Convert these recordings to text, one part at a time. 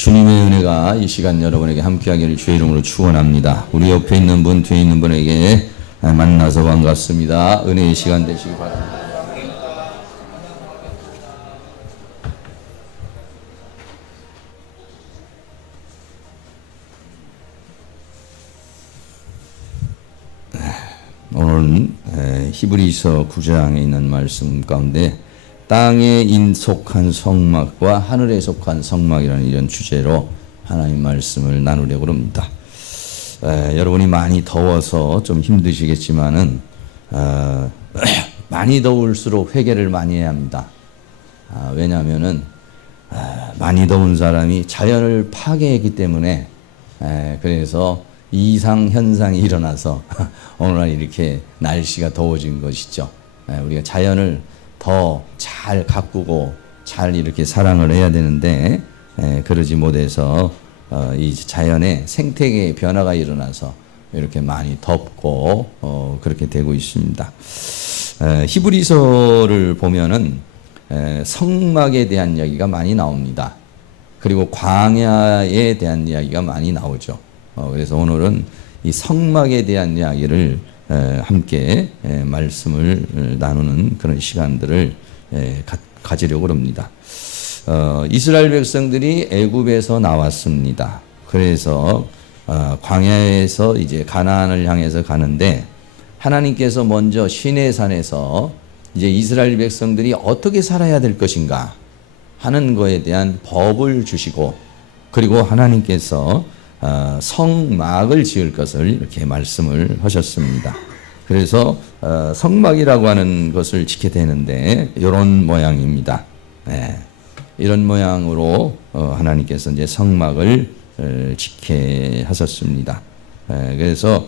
주님의 은혜가 이 시간 여러분에게 함께하기를 주의 이름으로 축원합니다. 우리 옆에 있는 분, 뒤에 있는 분에게 만나서 반갑습니다. 은혜의 시간 되시기 바랍니다. 오늘은 히브리서 9장에 있는 말씀 가운데 땅에 속한 성막과 하늘에 속한 성막이라는 이런 주제로 하나님 말씀을 나누려고 합니다. 여러분이 많이 더워서 좀 힘드시겠지만은 많이 더울수록 회개를 많이 해야 합니다. 왜냐하면은 많이 더운 사람이 자연을 파괴했기 때문에 그래서 이상 현상이 일어나서 오늘날 이렇게 날씨가 더워진 것이죠. 우리가 자연을 더 잘 가꾸고 잘 이렇게 사랑을 해야 되는데 그러지 못해서 이 자연의 생태계의 변화가 일어나서 이렇게 많이 덥고 그렇게 되고 있습니다. 히브리서를 보면은 성막에 대한 이야기가 많이 나옵니다. 그리고 광야에 대한 이야기가 많이 나오죠. 그래서 오늘은 이 성막에 대한 이야기를 함께 말씀을 나누는 그런 시간들을 가지려고 합니다. 이스라엘 백성들이 애굽에서 나왔습니다. 그래서 광야에서 이제 가나안을 향해서 가는데 하나님께서 먼저 시내산에서 이제 이스라엘 백성들이 어떻게 살아야 될 것인가 하는 거에 대한 법을 주시고 그리고 하나님께서 성막을 지을 것을 이렇게 말씀을 하셨습니다. 그래서 성막이라고 하는 것을 짓게 되는데 이런 모양입니다. 이런 모양으로 하나님께서 이제 성막을 짓게 하셨습니다. 그래서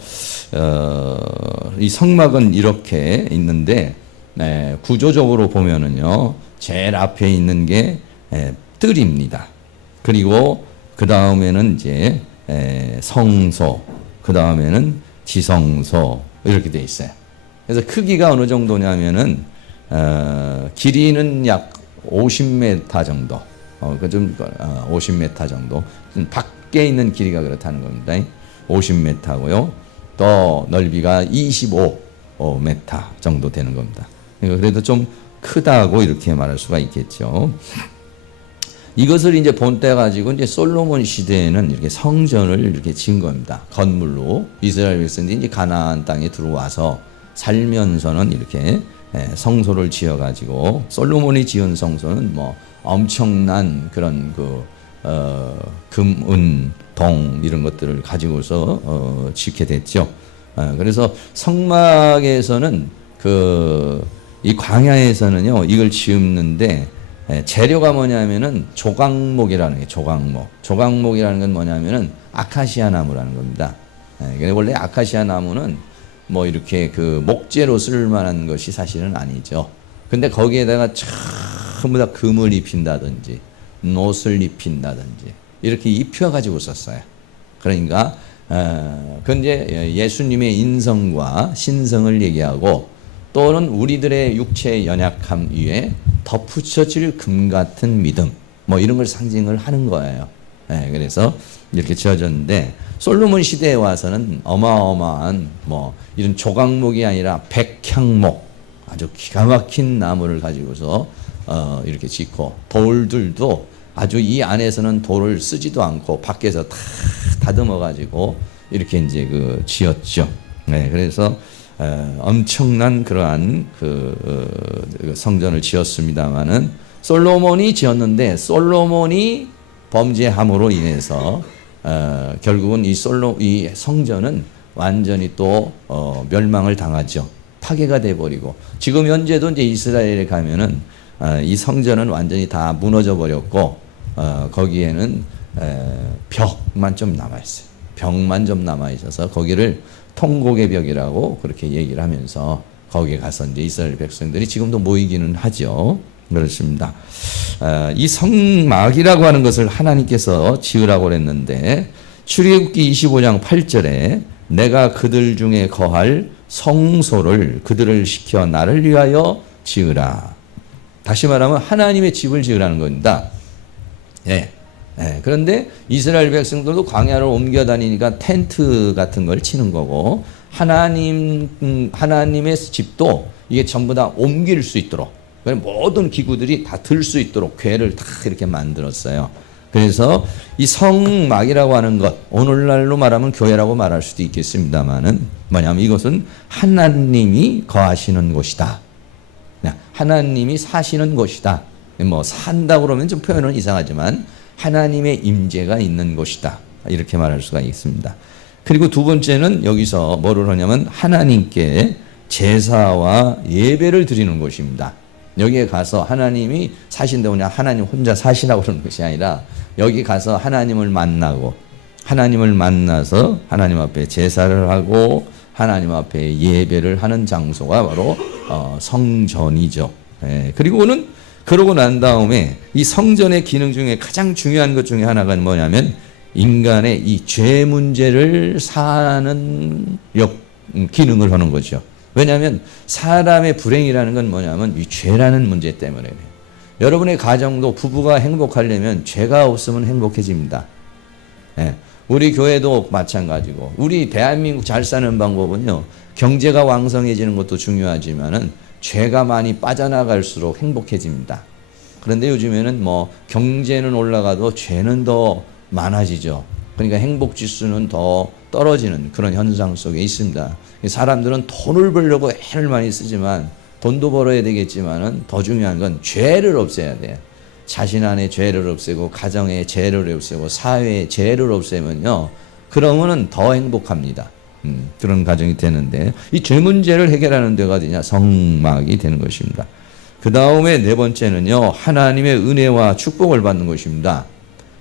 이 성막은 이렇게 있는데 구조적으로 보면은요 제일 앞에 있는 게 뜰입니다. 그리고 그 다음에는 이제 성소, 그 다음에는 지성소 이렇게 돼 있어요. 그래서 크기가 어느 정도냐면은 길이는 약 50m 정도, 좀 50m 정도. 밖에 있는 길이가 그렇다는 겁니다. 50m고요. 또 넓이가 25m 정도 되는 겁니다. 그래도 좀 크다고 이렇게 말할 수가 있겠죠. 이것을 이제 본때 가지고 이제 솔로몬 시대에는 이렇게 성전을 이렇게 지은 겁니다. 건물로 이스라엘 백성들이 이제 가나안 땅에 들어와서 살면서는 이렇게 성소를 지어 가지고 솔로몬이 지은 성소는 뭐 엄청난 그런 금, 은, 동 이런 것들을 가지고서 짓게 됐죠. 그래서 성막에서는 이 광야에서는요 이걸 지었는데 재료가 뭐냐면은 조각목이라는 게 조각목. 조각목이라는 건 뭐냐면은 아카시아 나무라는 겁니다. 원래 아카시아 나무는 뭐 이렇게 목재로 쓸 만한 것이 사실은 아니죠. 근데 거기에다가 전부 다 금을 입힌다든지 노스를 입힌다든지 이렇게 입혀가지고 썼어요. 그러니까 근데 예수님의 인성과 신성을 얘기하고 또는 우리들의 육체의 연약함 위에 덧붙여질 금 같은 믿음 뭐 이런 걸 상징을 하는 거예요. 그래서 이렇게 지어졌는데 솔로몬 시대에 와서는 어마어마한 뭐 이런 조각목이 아니라 백향목 아주 기가 막힌 나무를 가지고서 이렇게 짓고 돌들도 아주 이 안에서는 돌을 쓰지도 않고 밖에서 다 다듬어 가지고 이렇게 이제 지었죠. 그래서 엄청난 그러한 성전을 지었습니다마는 솔로몬이 지었는데 솔로몬이 범죄함으로 인해서 결국은 이 성전은 완전히 또 멸망을 당하죠. 파괴가 돼 버리고 지금 현재도 이제 이스라엘에 가면은 이 성전은 완전히 다 무너져 버렸고 거기에는 벽만 좀 남아 있어요. 벽만 좀 남아 있어서 거기를 통곡의 벽이라고 그렇게 얘기를 하면서 거기에 가서 이제 이스라엘 백성들이 지금도 모이기는 하죠. 그렇습니다. 이 성막이라고 하는 것을 하나님께서 지으라고 그랬는데 출애굽기 25장 8절에 내가 그들 중에 거할 성소를 그들을 시켜 나를 위하여 지으라. 다시 말하면 하나님의 집을 지으라는 겁니다. 예. 그런데 이스라엘 백성들도 광야를 옮겨 다니니까 텐트 같은 걸 치는 거고, 하나님의 집도 이게 전부 다 옮길 수 있도록, 모든 기구들이 다 들 수 있도록 궤를 다 이렇게 만들었어요. 그래서 이 성막이라고 하는 것, 오늘날로 말하면 교회라고 말할 수도 있겠습니다만은 뭐냐면 이것은 하나님이 거하시는 곳이다. 하나님이 사시는 곳이다. 뭐 산다고 그러면 좀 표현은 이상하지만 하나님의 임재가 있는 곳이다. 이렇게 말할 수가 있습니다. 그리고 두 번째는 여기서 뭐를 하냐면 하나님께 제사와 예배를 드리는 곳입니다. 여기에 가서 하나님이 사신다고 그냥 하나님 혼자 사시라고 그러는 것이 아니라 여기 가서 하나님을 만나고, 하나님을 만나서 하나님 앞에 제사를 하고 하나님 앞에 예배를 하는 장소가 바로 성전이죠. 그리고는 그러고 난 다음에 이 성전의 기능 중에 가장 중요한 것 중에 하나가 뭐냐면 인간의 이 죄 문제를 사는 기능을 하는 거죠. 왜냐하면 사람의 불행이라는 건 뭐냐면 이 죄라는 문제 때문에 그래요. 여러분의 가정도 부부가 행복하려면 죄가 없으면 행복해집니다. 우리 교회도 마찬가지고, 우리 대한민국 잘 사는 방법은요, 경제가 왕성해지는 것도 중요하지만은 죄가 많이 빠져나갈수록 행복해집니다. 그런데 요즘에는 뭐 경제는 올라가도 죄는 더 많아지죠. 그러니까 행복 지수는 더 떨어지는 그런 현상 속에 있습니다. 사람들은 돈을 벌려고 애를 많이 쓰지만, 돈도 벌어야 되겠지만은 더 중요한 건 죄를 없애야 돼요. 자신 안에 죄를 없애고, 가정의 죄를 없애고, 사회의 죄를 없애면요, 그러면은 더 행복합니다. 그런 가정이 되는데, 이 죄 문제를 해결하는 데가 어디냐? 성막이 되는 것입니다. 그 다음에 네 번째는요, 하나님의 은혜와 축복을 받는 것입니다.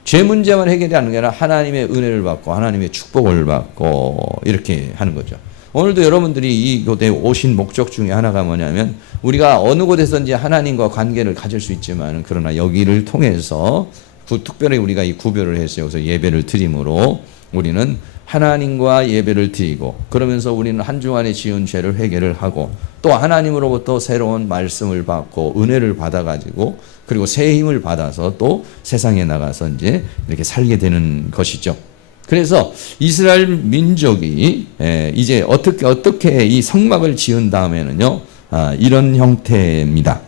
죄 문제만 해결하는 게 아니라 하나님의 은혜를 받고 하나님의 축복을 받고 이렇게 하는 거죠. 오늘도 여러분들이 이 곳에 오신 목적 중에 하나가 뭐냐면, 우리가 어느 곳에서든지 하나님과 관계를 가질 수 있지만, 그러나 여기를 통해서 특별히 우리가 이 구별을 했어요. 그래서 예배를 드림으로 우리는 하나님과 예배를 드리고, 그러면서 우리는 한 주간에 지은 죄를 회개를 하고, 또 하나님으로부터 새로운 말씀을 받고 은혜를 받아가지고, 그리고 새 힘을 받아서 또 세상에 나가서 이제 이렇게 살게 되는 것이죠. 그래서 이스라엘 민족이 이제 어떻게 이 성막을 지은 다음에는요, 이런 형태입니다.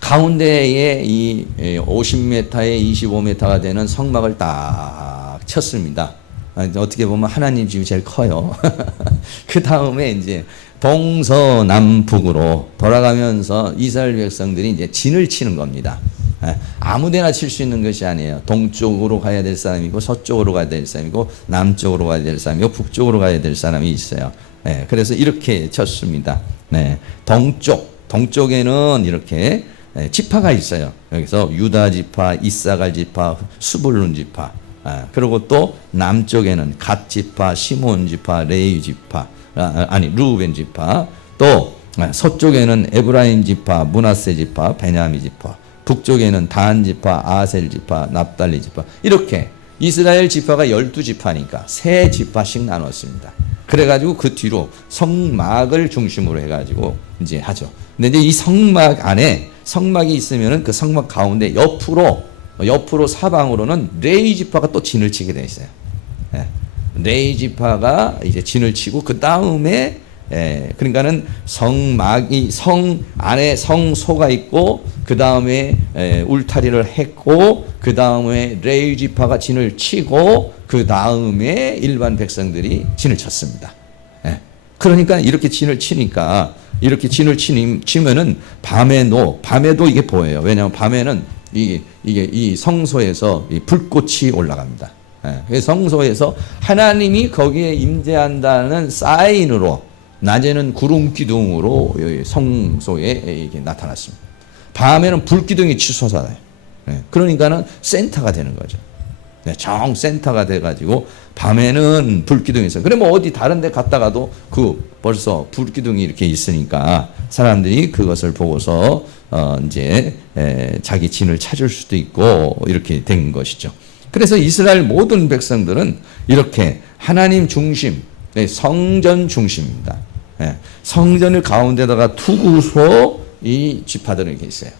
가운데에 이 50m에 25m가 되는 성막을 딱 쳤습니다. 어떻게 보면 하나님 집이 제일 커요. 그 다음에 이제 동서남북으로 돌아가면서 이스라엘 백성들이 이제 진을 치는 겁니다. 아무데나 칠 수 있는 것이 아니에요. 동쪽으로 가야 될 사람이고, 서쪽으로 가야 될 사람이고, 남쪽으로 가야 될 사람이고, 북쪽으로 가야 될 사람이 있어요. 그래서 이렇게 쳤습니다. 동쪽에는 이렇게 지파가 있어요. 여기서 유다 지파, 이사갈 지파, 스불룬 지파. 그리고 또 남쪽에는 갓 지파, 시몬 지파, 레위 지파, 루벤 지파. 또 서쪽에는 에브라임 지파, 므낫세 지파, 베냐민 지파. 북쪽에는 단 지파, 아셀 지파, 납달리 지파. 이렇게 이스라엘 지파가 12지파니까 3지파씩 나눴습니다. 그래가지고 그 뒤로 성막을 중심으로 해가지고 이제 하죠. 근데 이제 이 성막 안에 성막이 있으면은 그 성막 가운데 옆으로 사방으로는 레위 지파가 또 진을 치게 돼 있어요. 레위 지파가 이제 진을 치고, 그 다음에 그러니까는 성막이 성 안에 성소가 있고, 그 다음에 울타리를 했고, 그 다음에 레위 지파가 진을 치고, 그 다음에 일반 백성들이 진을 쳤습니다. 그러니까 이렇게 진을 치니까, 이렇게 진을 치면은 밤에도 이게 보여요. 왜냐하면 밤에는 이게 이 성소에서 이 불꽃이 올라갑니다. 성소에서 하나님이 거기에 임재한다는 사인으로 낮에는 구름 기둥으로 성소에 이게 나타났습니다. 밤에는 불 기둥이 치솟아요. 그러니까는 센터가 되는 거죠. 정 센터가 돼가지고 밤에는 불 기둥이 있어요. 그래 뭐 어디 다른 데 갔다가도 벌써 불 기둥이 이렇게 있으니까 사람들이 그것을 보고서 이제 자기 진을 찾을 수도 있고 이렇게 된 것이죠. 그래서 이스라엘 모든 백성들은 이렇게 하나님 중심, 성전 중심입니다. 성전을 가운데다가 두고서 이 지파들은 이렇게 있어요.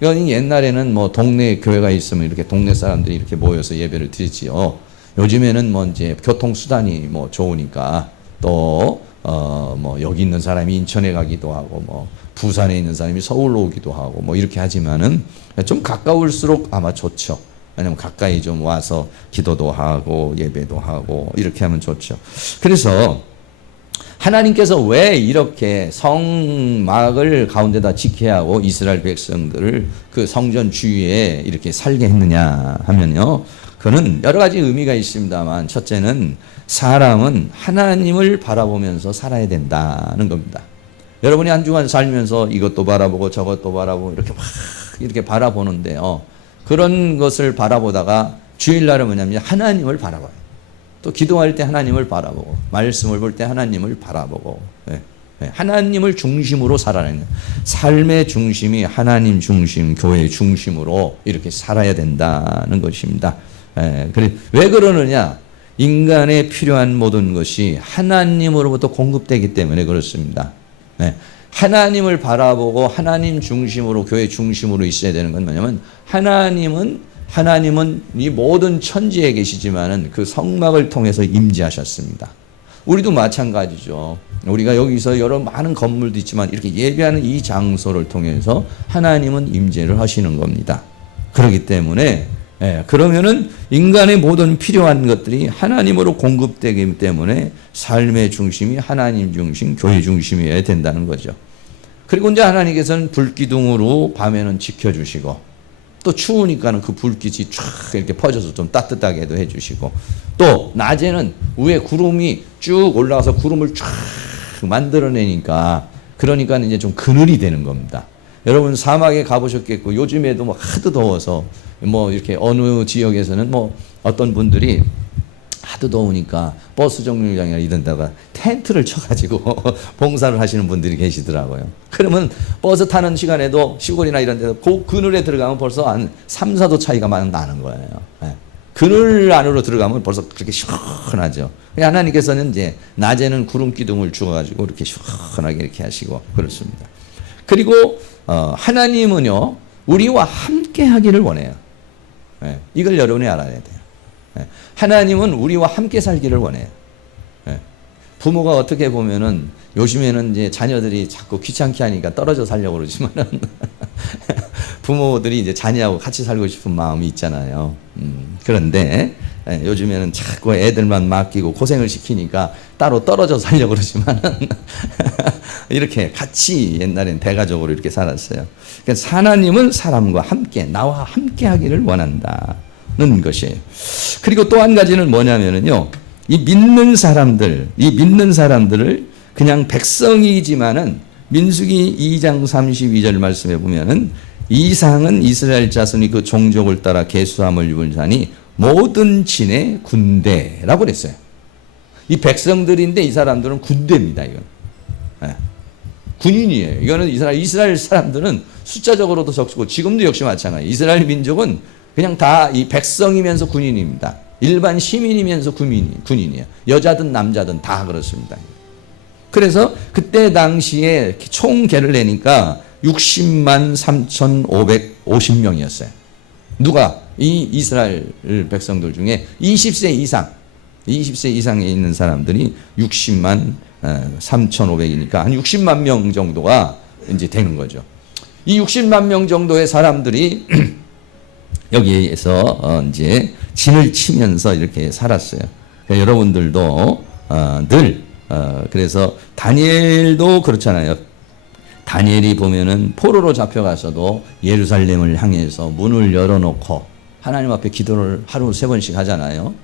그러니까 옛날에는 뭐 동네 교회가 있으면 이렇게 동네 사람들이 이렇게 모여서 예배를 드리지요. 요즘에는 뭐 이제 교통수단이 뭐 좋으니까 또 뭐 여기 있는 사람이 인천에 가기도 하고 뭐 부산에 있는 사람이 서울로 오기도 하고 뭐 이렇게 하지만은 좀 가까울수록 아마 좋죠. 왜냐면 가까이 좀 와서 기도도 하고 예배도 하고 이렇게 하면 좋죠. 그래서 하나님께서 왜 이렇게 성막을 가운데다 지켜야 하고 이스라엘 백성들을 그 성전 주위에 이렇게 살게 했느냐 하면요. 그는 여러 가지 의미가 있습니다만 첫째는 사람은 하나님을 바라보면서 살아야 된다는 겁니다. 여러분이 한 주간 살면서 이것도 바라보고 저것도 바라보고 이렇게 막 이렇게 바라보는데요. 그런 것을 바라보다가 주일날은 뭐냐면 하나님을 바라봐요. 또 기도할 때 하나님을 바라보고 말씀을 볼 때 하나님을 바라보고 하나님을 중심으로 살아내는 삶의 중심이 하나님 중심, 교회 중심으로 이렇게 살아야 된다는 것입니다. 그래 왜 그러느냐? 인간에 필요한 모든 것이 하나님으로부터 공급되기 때문에 그렇습니다. 하나님을 바라보고 하나님 중심으로 교회 중심으로 있어야 되는 건 뭐냐면 하나님은 이 모든 천지에 계시지만은 그 성막을 통해서 임재하셨습니다. 우리도 마찬가지죠. 우리가 여기서 여러 많은 건물도 있지만 이렇게 예배하는 이 장소를 통해서 하나님은 임재를 하시는 겁니다. 그렇기 때문에 그러면은 인간의 모든 필요한 것들이 하나님으로 공급되기 때문에 삶의 중심이 하나님 중심, 교회 중심이어야 된다는 거죠. 그리고 이제 하나님께서는 불기둥으로 밤에는 지켜주시고 또 추우니까는 그 불빛이 쫙 이렇게 퍼져서 좀 따뜻하게도 해주시고 또 낮에는 위에 구름이 쭉 올라와서 구름을 쫙 만들어내니까 그러니까 이제 좀 그늘이 되는 겁니다. 여러분 사막에 가보셨겠고 요즘에도 뭐 하도 더워서 뭐 이렇게 어느 지역에서는 뭐 어떤 분들이 하도 더우니까 버스 정류장이나 이런 데다가 텐트를 쳐가지고 봉사를 하시는 분들이 계시더라고요. 그러면 버스 타는 시간에도 시골이나 이런 데서 그 그늘에 들어가면 벌써 한 3, 4도 차이가 나는 거예요. 그늘 안으로 들어가면 벌써 그렇게 시원하죠. 하나님께서는 이제 낮에는 구름 기둥을 주어가지고 이렇게 시원하게 이렇게 하시고 그렇습니다. 그리고 하나님은요 우리와 함께 하기를 원해요. 이걸 여러분이 알아야 돼요. 하나님은 우리와 함께 살기를 원해요. 부모가 어떻게 보면은 요즘에는 이제 자녀들이 자꾸 귀찮게 하니까 떨어져 살려고 그러지만은 부모들이 이제 자녀하고 같이 살고 싶은 마음이 있잖아요. 그런데 요즘에는 자꾸 애들만 맡기고 고생을 시키니까 따로 떨어져 살려고 그러지만은 이렇게 같이 옛날엔 대가족으로 이렇게 살았어요. 그래서 하나님은 사람과 함께 나와 함께 하기를 원한다는 것이에요. 그리고 또 한 가지는 뭐냐면은요. 이 믿는 사람들을 그냥 백성이지만은 민수기 2장 32절 말씀에 보면은 이상은 이스라엘 자손이 그 종족을 따라 계수함을 입은 자니 모든 진의 군대라고 그랬어요. 이 백성들인데 이 사람들은 군대입니다. 이건 군인이에요. 이거는 이스라엘 사람들은 숫자적으로도 적고 지금도 역시 마찬가지예요. 이스라엘 민족은 그냥 다 이 백성이면서 군인입니다. 일반 시민이면서 군인이에요. 여자든 남자든 다 그렇습니다. 그래서 그때 당시에 총계를 내니까 60만 3,550명이었어요. 누가? 이 이스라엘 백성들 중에 20세 이상에 있는 사람들이 60만 3,500이니까 한 60만 명 정도가 이제 되는 거죠. 이 60만 명 정도의 사람들이 여기에서 이제 진을 치면서 이렇게 살았어요. 그러니까 여러분들도 그래서 다니엘도 그렇잖아요. 다니엘이 보면은 포로로 잡혀가서도 예루살렘을 향해서 문을 열어놓고 하나님 앞에 기도를 하루 3번씩 하잖아요.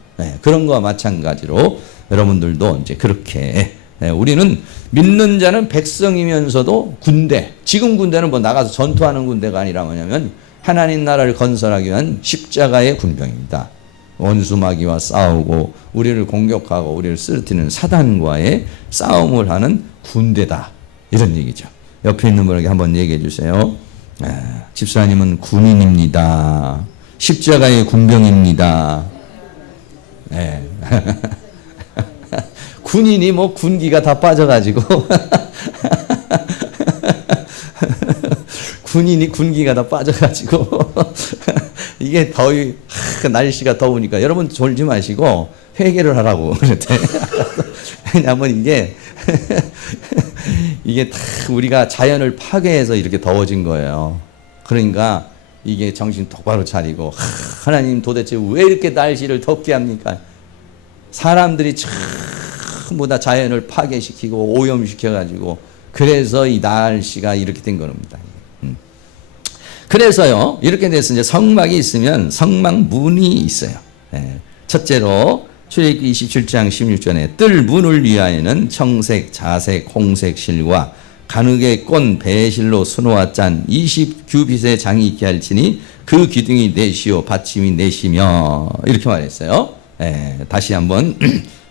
그런 거와 마찬가지로 여러분들도 이제 그렇게 우리는 믿는 자는 백성이면서도 군대. 지금 군대는 뭐 나가서 전투하는 군대가 아니라 뭐냐면 하나님 나라를 건설하기 위한 십자가의 군병입니다. 원수 마귀와 싸우고 우리를 공격하고 우리를 쓰러뜨리는 사단과의 싸움을 하는 군대다. 이런 얘기죠. 옆에 있는 분에게 한번 얘기해 주세요. 집사님은 군인입니다. 십자가의 군병입니다. 군인이 뭐 군기가 다 빠져가지고 군기가 다 빠져가지고 이게 날씨가 더우니까 여러분 졸지 마시고 회개를 하라고 그랬대. 왜냐하면 이게 다 우리가 자연을 파괴해서 이렇게 더워진 거예요. 그러니까 이게 정신 똑바로 차리고 하나님 도대체 왜 이렇게 날씨를 덥게 합니까? 사람들이 전부 다 자연을 파괴시키고 오염시켜가지고 그래서 이 날씨가 이렇게 된 겁니다. 그래서요 이렇게 돼서 이제 성막이 있으면 성막문이 있어요. 첫째로 출애굽기 27장 16절에 뜰 문을 위하여는 청색, 자색, 홍색 실과 가느게 꼰 배실로 수놓아 짠 20규빗의 장이 있게 할지니 그 기둥이 넷이요 받침이 넷이며 이렇게 말했어요. 다시 한번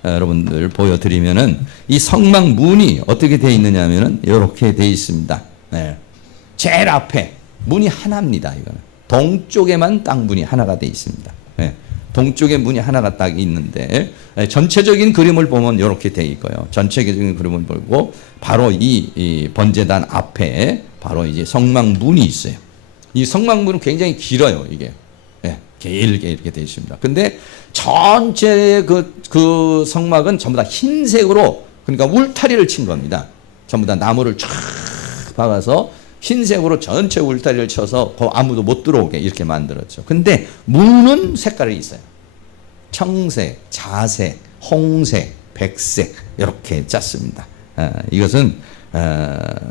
여러분들 보여드리면은 이 성막 문이 어떻게 되어 있느냐면은 이렇게 되어 있습니다. 제일 앞에 문이 하나입니다. 이거는 동쪽에만 딱 문이 하나가 되어 있습니다. 동쪽에 문이 하나가 딱 있는데 전체적인 그림을 보면 이렇게 되어 있고요. 전체적인 그림을 보고 바로 이 번제단 앞에 바로 이제 성막 문이 있어요. 이 성막 문은 굉장히 길어요. 이게 길게 이렇게 되어 있습니다. 근데 전체 그 성막은 전부 다 흰색으로 그러니까 울타리를 친 겁니다. 전부 다 나무를 쫙 박아서 흰색으로 전체 울타리를 쳐서 아무도 못 들어오게 이렇게 만들었죠. 근데 문은 색깔이 있어요. 청색, 자색, 홍색, 백색 이렇게 짰습니다. 이것은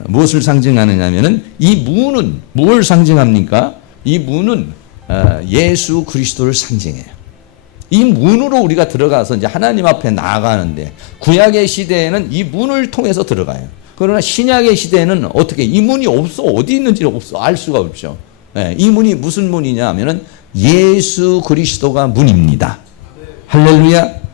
무엇을 상징하느냐면은 이 문은 뭘 상징합니까? 이 문은 예수 그리스도를 상징해요. 이 문으로 우리가 들어가서 이제 하나님 앞에 나아가는데 구약의 시대에는 이 문을 통해서 들어가요. 그러나 신약의 시대에는 어떻게 이 문이 없어 어디 있는지 없어 알 수가 없죠. 이 문이 무슨 문이냐 하면은 예수 그리스도가 문입니다. 할렐루야.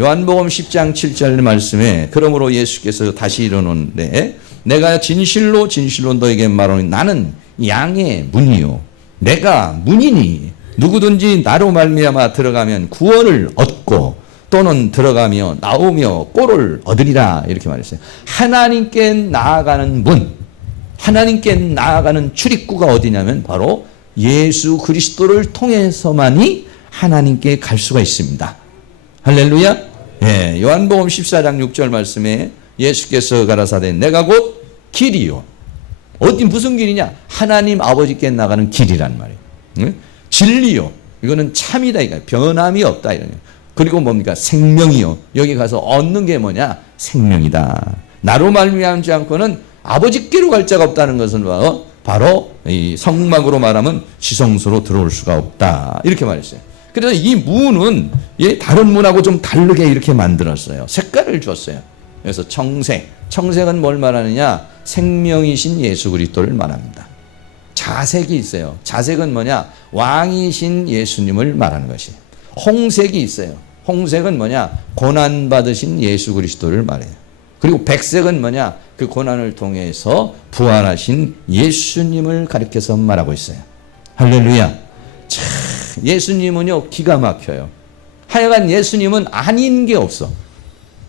요한복음 10장 7절 말씀에 그러므로 예수께서 다시 이르노는데 내가 진실로 진실로 너에게 말하노니 나는 양의 문이요 내가 문이니 누구든지 나로 말미암아 들어가면 구원을 얻고 또는 들어가며 나오며 꼴을 얻으리라 이렇게 말했어요. 하나님께 나아가는 문, 하나님께 나아가는 출입구가 어디냐면 바로 예수 그리스도를 통해서만이 하나님께 갈 수가 있습니다. 할렐루야. 요한복음 14장 6절 말씀에 예수께서 가라사대 내가 곧 길이요. 어디 무슨 길이냐? 하나님 아버지께 나가는 길이란 말이에요. 진리요. 이거는 참이다 이거. 변함이 없다 이런. 그리고 뭡니까? 생명이요. 여기 가서 얻는 게 뭐냐? 생명이다. 나로 말미암지 않고는 아버지께로 갈 자가 없다는 것은 바로 이 성막으로 말하면 지성소로 들어올 수가 없다. 이렇게 말했어요. 그래서 이 문은 다른 문하고 좀 다르게 이렇게 만들었어요. 색깔을 줬어요. 그래서 청색. 청색은 뭘 말하느냐? 생명이신 예수 그리스도를 말합니다. 자색이 있어요. 자색은 뭐냐? 왕이신 예수님을 말하는 것이에요. 홍색이 있어요. 홍색은 뭐냐? 고난받으신 예수 그리스도를 말해요. 그리고 백색은 뭐냐? 그 고난을 통해서 부활하신 예수님을 가리켜서 말하고 있어요. 할렐루야. 참, 예수님은요, 기가 막혀요. 하여간 예수님은 아닌 게 없어.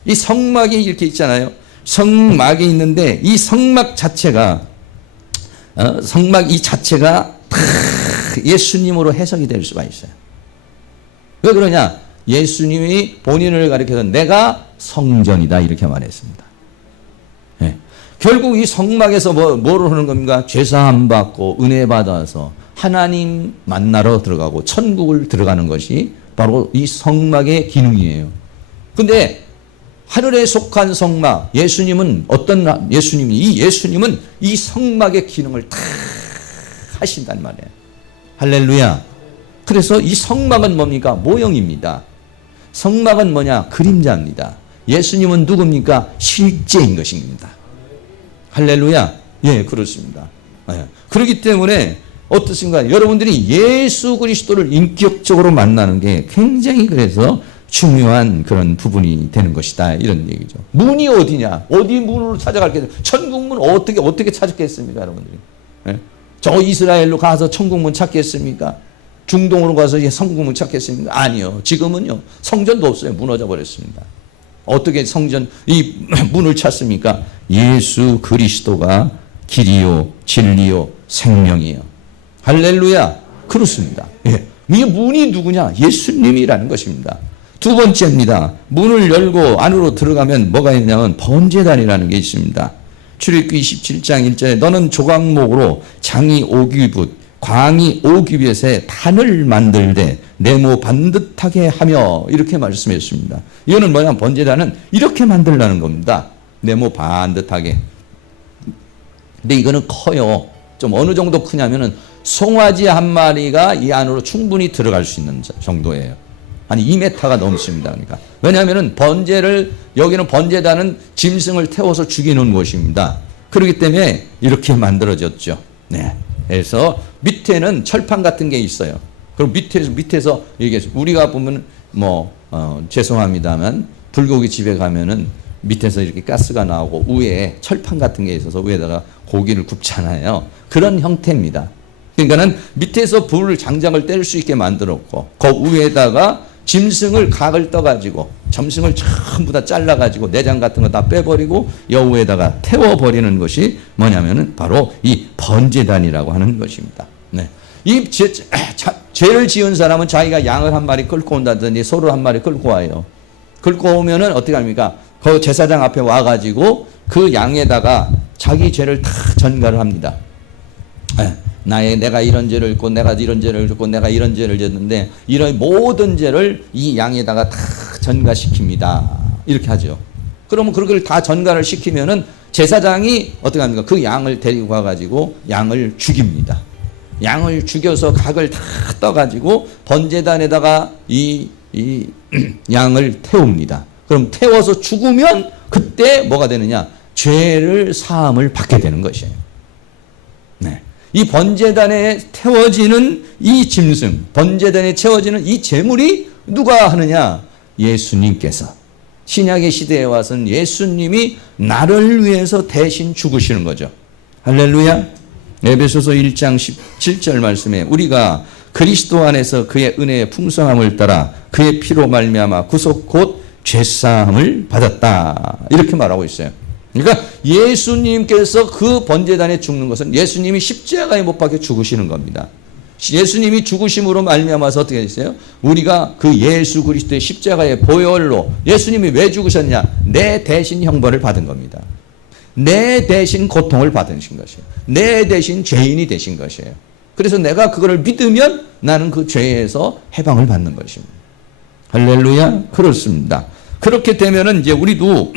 이 성막이 이렇게 있잖아요. 성막이 있는데 이 성막 자체가 성막 이 자체가 예수님으로 해석이 될 수가 있어요. 왜 그러냐? 예수님이 본인을 가리켜서 내가 성전이다 이렇게 말했습니다. 결국 이 성막에서 뭐를 하는 겁니까? 죄사함 받고 은혜 받아서 하나님 만나러 들어가고 천국을 들어가는 것이 바로 이 성막의 기능이에요. 근데 하늘에 속한 성막, 예수님은 어떤 예수님이? 이 예수님은 이 성막의 기능을 다 하신단 말이에요. 할렐루야. 그래서 이 성막은 뭡니까? 모형입니다. 성막은 뭐냐? 그림자입니다. 예수님은 누굽니까? 실제인 것입니다. 할렐루야. 예, 그렇습니다. 그렇기 때문에 어떻습니까? 여러분들이 예수 그리스도를 인격적으로 만나는 게 굉장히 그래서 중요한 그런 부분이 되는 것이다. 이런 얘기죠. 문이 어디냐? 어디 문으로 찾아갈겠어요? 천국문 어떻게 찾았겠습니까, 여러분들이? 저 이스라엘로 가서 천국문 찾겠습니까? 중동으로 가서 성국문 찾겠습니까? 아니요. 지금은요. 성전도 없어요. 무너져 버렸습니다. 어떻게 이 문을 찾습니까? 예수 그리스도가 길이요 진리요 생명이요. 할렐루야. 그렇습니다. 예. 이 문이 누구냐? 예수님이라는 것입니다. 두 번째입니다. 문을 열고 안으로 들어가면 뭐가 있냐면 번제단이라는 게 있습니다. 출애굽기 27장 1절에 너는 조각목으로 장이 5규빗 광이 5규빗에 단을 만들되 네모 반듯하게 하며 이렇게 말씀했습니다. 이거는 뭐냐? 번제단은 이렇게 만들라는 겁니다. 네모 반듯하게. 근데 이거는 커요. 좀 어느 정도 크냐면은 송아지 한 마리가 이 안으로 충분히 들어갈 수 있는 정도예요. 한 2m가 넘습니다. 그러니까 왜냐하면은 여기는 번제단은 짐승을 태워서 죽이는 곳입니다. 그렇기 때문에 이렇게 만들어졌죠. 네. 그래서 밑에는 철판 같은 게 있어요. 그럼 밑에서 이게 우리가 보면 죄송합니다만 불고기 집에 가면은 밑에서 이렇게 가스가 나오고 위에 철판 같은 게 있어서 위에다가 고기를 굽잖아요. 그런 형태입니다. 그러니까는 밑에서 불 장작을 뗄 수 있게 만들었고 그 위에다가 짐승을 각을 떠가지고 점승을 전부 다 잘라가지고 내장 같은 거 다 빼버리고 여우에다가 태워버리는 것이 뭐냐면은 바로 이 번제단이라고 하는 것입니다. 네. 이 죄를 지은 사람은 자기가 양을 한 마리 끌고 온다든지 소를 한 마리 끌고 와요. 끌고 오면은 어떻게 합니까? 그 제사장 앞에 와가지고 그 양에다가 자기 죄를 다 전가를 합니다. 네. 내가 이런 죄를 짓고 내가 이런 죄를 짓고 내가 이런 죄를 졌는데 이런 모든 죄를 이 양에다가 다 전가시킵니다. 이렇게 하죠. 그러면 그걸 다 전가를 시키면은 제사장이 어떻게 합니까? 그 양을 데리고 가가지고 양을 죽입니다. 양을 죽여서 각을 다 떠가지고 번제단에다가 이 양을 태웁니다. 그럼 태워서 죽으면 그때 뭐가 되느냐? 죄를 사함을 받게 되는 것이에요. 네. 이 번제단에 태워지는 이 짐승, 번제단에 채워지는 이 제물이 누가 하느냐? 예수님께서. 신약의 시대에 와서는 예수님이 나를 위해서 대신 죽으시는 거죠. 할렐루야. 에베소서 1장 17절 말씀에 우리가 그리스도 안에서 그의 은혜의 풍성함을 따라 그의 피로 말미암아 구속 곧 죄사함을 받았다. 이렇게 말하고 있어요. 그러니까 예수님께서 그 번제단에 죽는 것은 예수님이 십자가에 못 박혀 죽으시는 겁니다. 예수님이 죽으심으로 말미암아서 어떻게 됐어요? 우리가 그 예수 그리스도의 십자가의 보혈로 예수님이 왜 죽으셨냐? 내 대신 형벌을 받은 겁니다. 내 대신 고통을 받으신 것이에요. 내 대신 죄인이 되신 것이에요. 그래서 내가 그거를 믿으면 나는 그 죄에서 해방을 받는 것입니다. 할렐루야. 그렇습니다. 그렇게 되면은 이제 우리도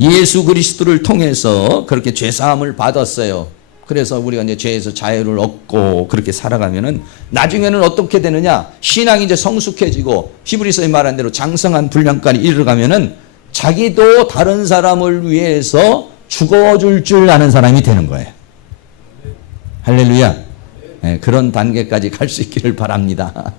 예수 그리스도를 통해서 그렇게 죄사함을 받았어요. 그래서 우리가 이제 죄에서 자유를 얻고 그렇게 살아가면은 나중에는 어떻게 되느냐? 신앙이 이제 성숙해지고 히브리서에 말한 대로 장성한 분량까지 이르가면은 자기도 다른 사람을 위해서 죽어줄 줄 아는 사람이 되는 거예요. 할렐루야. 예, 그런 단계까지 갈 수 있기를 바랍니다.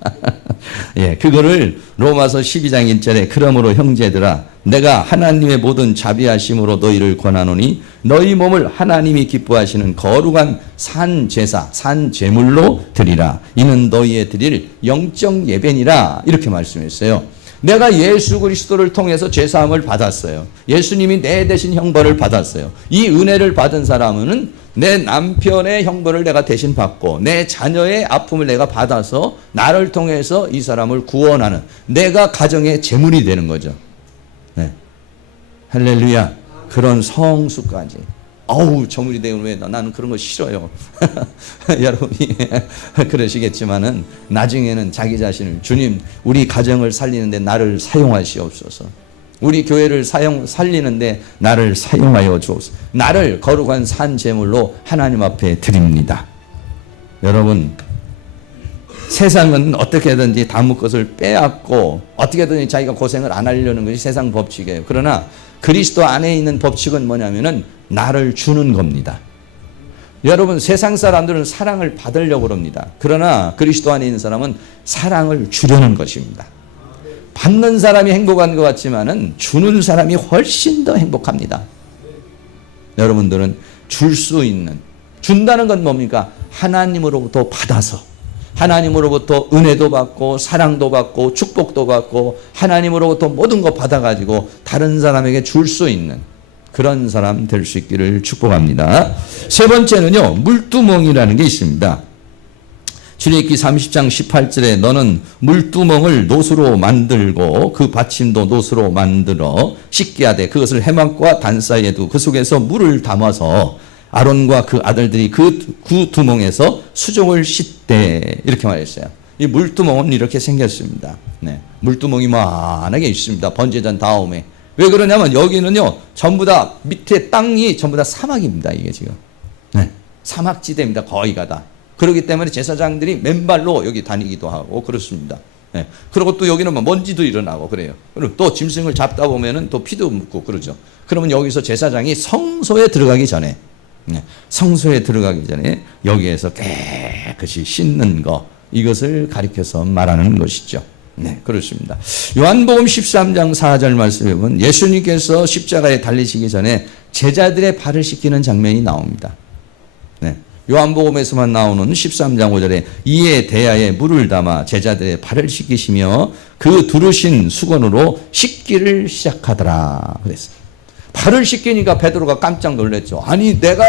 예, 그거를 로마서 12장 1절에 그러므로 형제들아 내가 하나님의 모든 자비하심으로 너희를 권하노니 너희 몸을 하나님이 기뻐하시는 거룩한 산 제사 산 제물로 드리라. 이는 너희의 드릴 영적 예배니라. 이렇게 말씀했어요. 내가 예수 그리스도를 통해서 죄사함을 받았어요. 예수님이 내 대신 형벌을 받았어요. 이 은혜를 받은 사람은 내 남편의 형벌을 내가 대신 받고 내 자녀의 아픔을 내가 받아서 나를 통해서 이 사람을 구원하는 내가 가정의 제물이 되는 거죠. 네. 할렐루야. 그런 성수까지. 어우, 저물이 되면 왜 나는 그런 거 싫어요. 여러분이 그러시겠지만은 나중에는 자기 자신을 주님, 우리 가정을 살리는데 나를 사용하시옵소서. 우리 교회를 살리는데 나를 사용하여 주옵소서. 나를 거룩한 산 제물로 하나님 앞에 드립니다. 여러분, 세상은 어떻게든지 남의 것을 빼앗고 어떻게든지 자기가 고생을 안 하려는 것이 세상 법칙이에요. 그러나 그리스도 안에 있는 법칙은 뭐냐면은 나를 주는 겁니다. 여러분, 세상 사람들은 사랑을 받으려고 합니다. 그러나 그리스도 안에 있는 사람은 사랑을 주려는 것입니다. 받는 사람이 행복한 것 같지만은 주는 사람이 훨씬 더 행복합니다. 여러분들은 줄 수 있는, 준다는 건 뭡니까? 하나님으로부터 받아서 하나님으로부터 은혜도 받고 사랑도 받고 축복도 받고 하나님으로부터 모든 거 받아가지고 다른 사람에게 줄 수 있는 그런 사람 될 수 있기를 축복합니다. 세 번째는요, 물두멍이라는 게 있습니다. 출애굽기 30장 18절에 너는 물두멍을 노수로 만들고 그 받침도 노수로 만들어 씻게 하되 그것을 해막과 단 사이에 두고 그 속에서 물을 담아서 아론과 그 아들들이 그 두멍에서 수족을 씻되, 이렇게 말했어요. 이 물두멍은 이렇게 생겼습니다. 네, 물두멍이 많하게 있습니다. 번제전 다음에. 왜 그러냐면 여기는요, 전부 다 밑에 땅이 전부 다 사막입니다. 이게 지금. 네, 사막지대입니다. 거의가 다. 그렇기 때문에 제사장들이 맨발로 여기 다니기도 하고 그렇습니다. 네. 그리고 또 여기는 뭐 먼지도 일어나고 그래요. 그리고 또 짐승을 잡다 보면은 또 피도 묻고 그러죠. 그러면 여기서 제사장이 성소에 들어가기 전에, 네, 성소에 들어가기 전에 여기에서 깨끗이 씻는 거, 이것을 가리켜서 말하는 것이죠. 네, 그렇습니다. 요한복음 13장 4절 말씀에 보면 예수님께서 십자가에 달리시기 전에 제자들의 발을 씻기는 장면이 나옵니다. 네. 요한복음에서만 나오는 13장 5절에 이에 대야에 물을 담아 제자들의 발을 씻기시며 그 두르신 수건으로 씻기를 시작하더라 그랬어요. 발을 씻기니까 베드로가 깜짝 놀랐죠. 아니 내가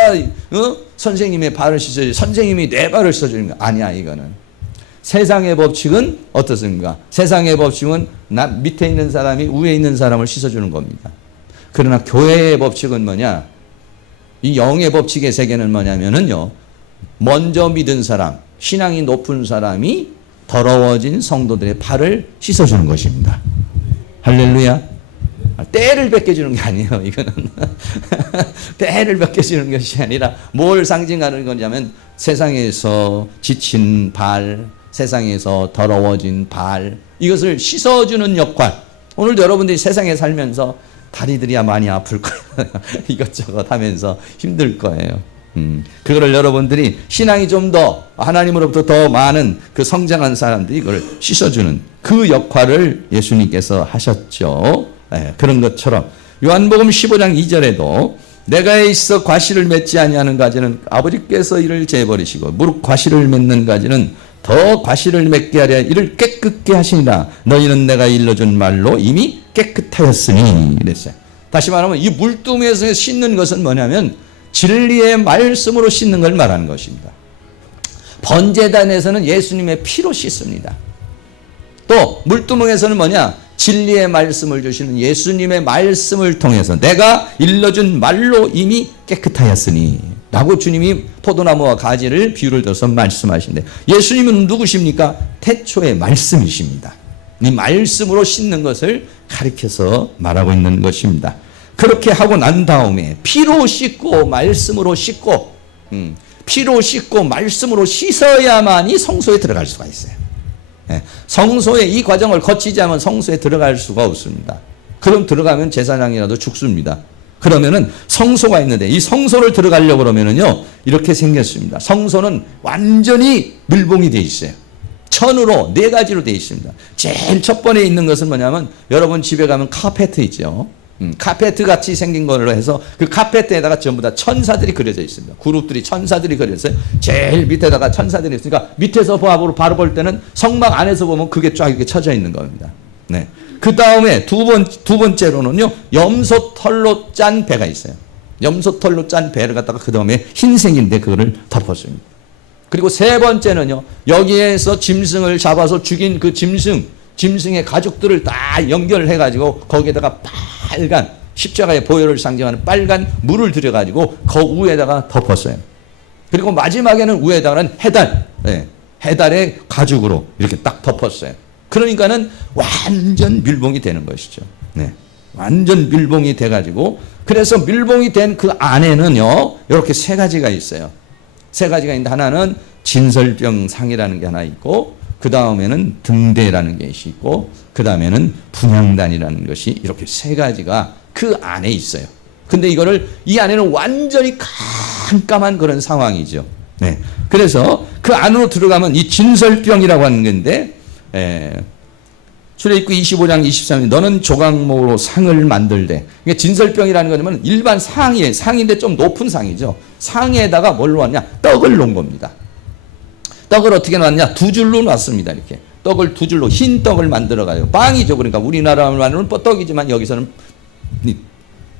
선생님의 발을 씻어야지 선생님이 내 발을 씻어주는 거 아니야. 이거는 세상의 법칙은 어떻습니까? 세상의 법칙은 밑에 있는 사람이 위에 있는 사람을 씻어주는 겁니다. 그러나 교회의 법칙은 뭐냐? 이 영의 법칙의 세계는 뭐냐면은요, 먼저 믿은 사람, 신앙이 높은 사람이 더러워진 성도들의 발을 씻어주는 것입니다. 할렐루야. 때를 벗겨주는 게 아니에요. 이거는 때를 벗겨주는 것이 아니라 뭘 상징하는 거냐면 세상에서 지친 발, 세상에서 더러워진 발, 이것을 씻어주는 역할. 오늘도 여러분들이 세상에 살면서 다리들이야 많이 아플 거예요. 이것저것 하면서 힘들 거예요. 그거를 여러분들이 신앙이 좀 더 하나님으로부터 더 많은 그 성장한 사람들이 이걸 씻어주는 그 역할을 예수님께서 하셨죠. 네, 그런 것처럼 요한복음 15장 2절에도 내가 있어 과실을 맺지 아니하는 가지는 아버지께서 이를 제버리시고 무릇 과실을 맺는 가지는 더 과실을 맺게 하려 이를 깨끗게 하시니라. 너희는 내가 일러준 말로 이미 깨끗하였으니 이랬어요. 다시 말하면 이 물두멍에서 씻는 것은 뭐냐면 진리의 말씀으로 씻는 걸 말하는 것입니다. 번제단에서는 예수님의 피로 씻습니다. 또 물두멍에서는 뭐냐? 진리의 말씀을 주시는 예수님의 말씀을 통해서 내가 일러준 말로 이미 깨끗하였으니 라고 주님이 포도나무와 가지를 비유를 들어서 말씀하신데, 예수님은 누구십니까? 태초의 말씀이십니다. 이 말씀으로 씻는 것을 가리켜서 말하고 있는 것입니다. 그렇게 하고 난 다음에 피로 씻고 말씀으로 씻고 피로 씻고 말씀으로 씻어야만이 성소에 들어갈 수가 있어요. 성소에 이 과정을 거치지 않으면 성소에 들어갈 수가 없습니다. 그럼 들어가면 제사장이라도 죽습니다. 그러면은 성소가 있는데 이 성소를 들어가려고 그러면은요, 이렇게 생겼습니다. 성소는 완전히 밀봉이 되어 있어요. 천으로 4가지로 되어 있습니다. 제일 첫 번에 있는 것은 뭐냐면 여러분 집에 가면 카페트 있죠. 카페트 같이 생긴 걸로 해서 그 카페트에다가 전부 다 천사들이 그려져 있습니다. 그룹들이 천사들이 그려졌어요. 제일 밑에다가 천사들이 있으니까 밑에서 바로 볼 때는 성막 안에서 보면 그게 쫙 이렇게 쳐져 있는 겁니다. 네. 그 다음에 두 번째로는요, 염소 털로 짠 배가 있어요. 염소 털로 짠 배를 갖다가 그 다음에 흰색인데 그거를 덮었습니다. 그리고 세 번째는요, 여기에서 짐승을 잡아서 죽인 그 짐승의 가죽들을 다 연결해가지고 거기에다가 빨간 십자가의 보혈을 상징하는 빨간 물을 들여가지고 그 위에다가 덮었어요. 그리고 마지막에는 위에다가는 해달의 가죽으로 이렇게 딱 덮었어요. 그러니까는 완전 밀봉이 되는 것이죠. 네. 완전 밀봉이 돼가지고, 그래서 밀봉이 된 그 안에는요, 이렇게 3가지가 있어요. 3가지가 있는데, 하나는 진설병상이라는 게 하나 있고, 그 다음에는 등대라는 것이 있고, 그 다음에는 분향단이라는 것이 이렇게 3가지가 그 안에 있어요. 근데 이 안에는 완전히 깜깜한 그런 상황이죠. 네. 그래서 그 안으로 들어가면 이 진설병이라고 하는 건데, 출애굽기 25장 23절 너는 조각목으로 상을 만들되, 그러니까 진설병이라는 거는 일반 상인데 좀 높은 상이죠. 상에다가 뭘 놓았냐? 떡을 놓은 겁니다. 떡을 어떻게 놨냐? 2줄로 놨습니다. 이렇게 떡을 2줄로, 흰 떡을 만들어가지고, 빵이죠. 그러니까 우리나라 말로는 떡이지만 여기서는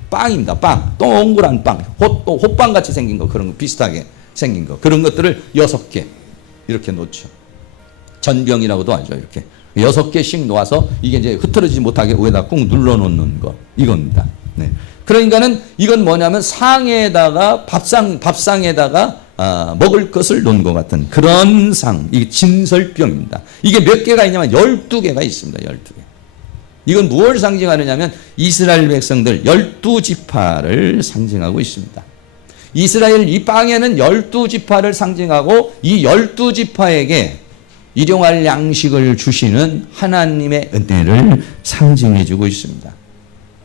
빵입니다. 빵. 동그란 빵. 또 호빵같이 생긴 거, 그런 거 비슷하게 생긴 거. 그런 것들을 6개 이렇게 놓죠. 전병이라고도 하죠. 이렇게 6개씩 놓아서 이게 이제 흐트러지지 못하게 위에다 꾹 눌러 놓는 거. 이겁니다. 네. 그러니까는 이건 뭐냐면 상에다가 밥상에다가 먹을 것을 놓은 것 같은 그런 상. 이게 진설병입니다. 이게 몇 개가 있냐면 12개가 있습니다. 12개. 이건 무엇을 상징하느냐면 이스라엘 백성들 12지파를 상징하고 있습니다. 이스라엘 이 빵에는 12지파를 상징하고 이 12지파에게 일용할 양식을 주시는 하나님의 은혜를 상징해 주고 있습니다.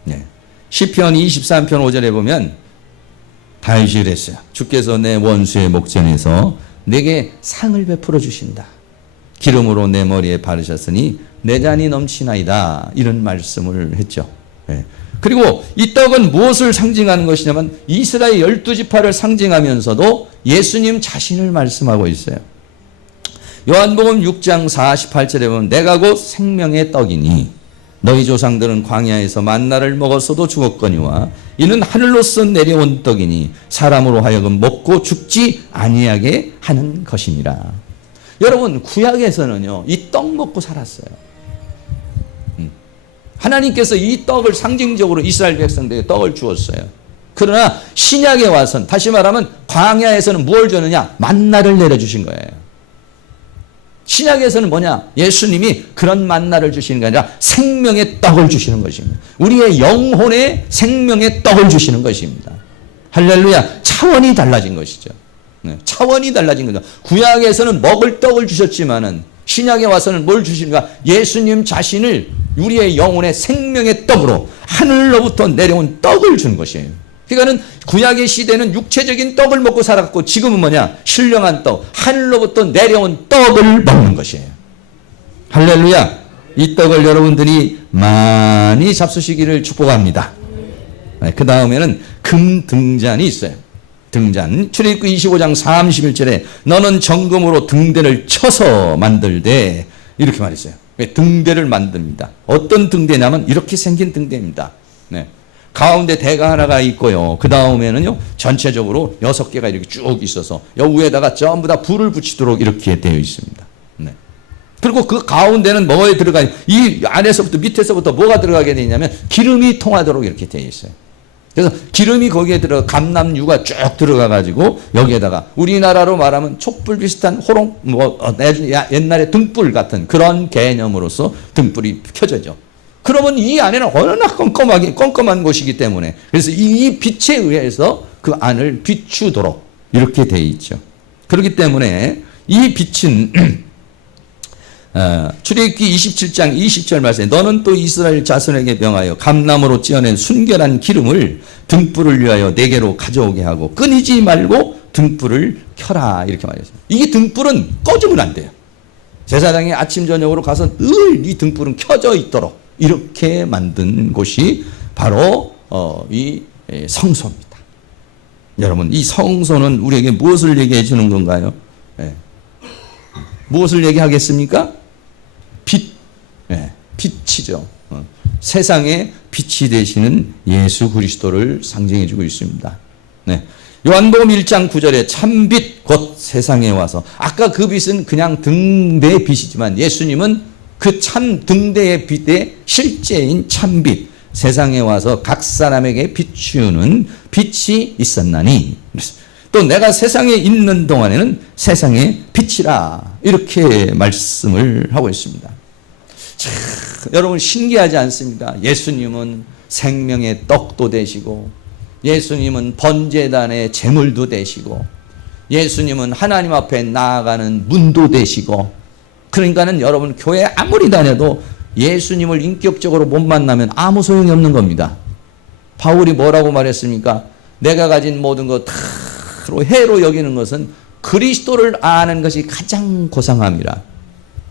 네. 시편 23편 5절에 보면 다윗이 그랬어요. 주께서 내 원수의 목전에서 내게 상을 베풀어 주신다. 기름으로 내 머리에 바르셨으니 내 잔이 넘치나이다. 이런 말씀을 했죠. 네. 그리고 이 떡은 무엇을 상징하는 것이냐면 이스라엘 12지파를 상징하면서도 예수님 자신을 말씀하고 있어요. 요한복음 6장 48절에 보면 내가 곧 생명의 떡이니 너희 조상들은 광야에서 만나를 먹었어도 죽었거니와 이는 하늘로서 내려온 떡이니 사람으로 하여금 먹고 죽지 아니하게 하는 것이니라. 여러분 구약에서는요 이 떡 먹고 살았어요. 하나님께서 이 떡을 상징적으로 이스라엘 백성들에게 떡을 주었어요. 그러나 신약에 와서는 다시 말하면 광야에서는 무엇을 줬느냐? 만나를 내려주신 거예요. 신약에서는 뭐냐? 예수님이 그런 만나를 주시는 게 아니라 생명의 떡을 주시는 것입니다. 우리의 영혼의 생명의 떡을 주시는 것입니다. 할렐루야. 차원이 달라진 것이죠. 네, 차원이 달라진 거죠. 구약에서는 먹을 떡을 주셨지만은 신약에 와서는 뭘 주시는가? 예수님 자신을 우리의 영혼의 생명의 떡으로 하늘로부터 내려온 떡을 준 것이에요. 그러니까는 구약의 시대는 육체적인 떡을 먹고 살았고 지금은 뭐냐? 신령한 떡, 하늘로부터 내려온 떡을 먹는 것이에요. 할렐루야. 이 떡을 여러분들이 많이 잡수시기를 축복합니다. 그 다음에는 금 등잔이 있어요. 등잔. 출애굽기 25장 31절에 너는 정금으로 등대를 쳐서 만들되 이렇게 말했어요. 등대를 만듭니다. 어떤 등대냐면 이렇게 생긴 등대입니다. 네. 가운데 대가 하나가 있고요. 그 다음에는요 전체적으로 6개가 이렇게 쭉 있어서 여기 위에다가 전부 다 불을 붙이도록 이렇게 되어 있습니다. 네. 그리고 그 가운데는 뭐에 들어가 이 안에서부터 밑에서부터 뭐가 들어가게 되냐면 기름이 통하도록 이렇게 되어 있어요. 그래서 기름이 거기에 들어 감람유가 쭉 들어가 가지고 여기에다가 우리나라로 말하면 촛불 비슷한 호롱 옛날에 등불 같은 그런 개념으로서 등불이 켜져죠. 그러면 이 안에는 워낙 껌껌한 곳이기 때문에 그래서 이 빛에 의해서 그 안을 비추도록 이렇게 되어 있죠. 그렇기 때문에 이 빛은 출애굽기 27장 20절 말씀에 너는 또 이스라엘 자손에게 명하여 감나무로 찌어낸 순결한 기름을 등불을 위하여 내게로 가져오게 하고 끊이지 말고 등불을 켜라 이렇게 말했습니다. 이 등불은 꺼지면 안 돼요. 제사장이 아침 저녁으로 가서 늘 이 등불은 켜져 있도록 이렇게 만든 곳이 바로 이 성소입니다. 여러분 이 성소는 우리에게 무엇을 얘기해 주는 건가요? 네. 무엇을 얘기하겠습니까? 빛, 네, 빛이죠. 세상의 빛이 되시는 예수 그리스도를 상징해 주고 있습니다. 네. 요한복음 1장 9절에 참빛 곧 세상에 와서 아까 그 빛은 그냥 등대의 빛이지만 예수님은 그 참 등대의 빛의 실제인 참빛 세상에 와서 각 사람에게 비추는 빛이 있었나니 또 내가 세상에 있는 동안에는 세상의 빛이라 이렇게 말씀을 하고 있습니다. 참, 여러분 신기하지 않습니까? 예수님은 생명의 떡도 되시고 예수님은 번제단의 제물도 되시고 예수님은 하나님 앞에 나아가는 문도 되시고 그러니까는 여러분 교회 아무리 다녀도 예수님을 인격적으로 못 만나면 아무 소용이 없는 겁니다. 바울이 뭐라고 말했습니까? 내가 가진 모든 것 다로 해로 여기는 것은 그리스도를 아는 것이 가장 고상함이라.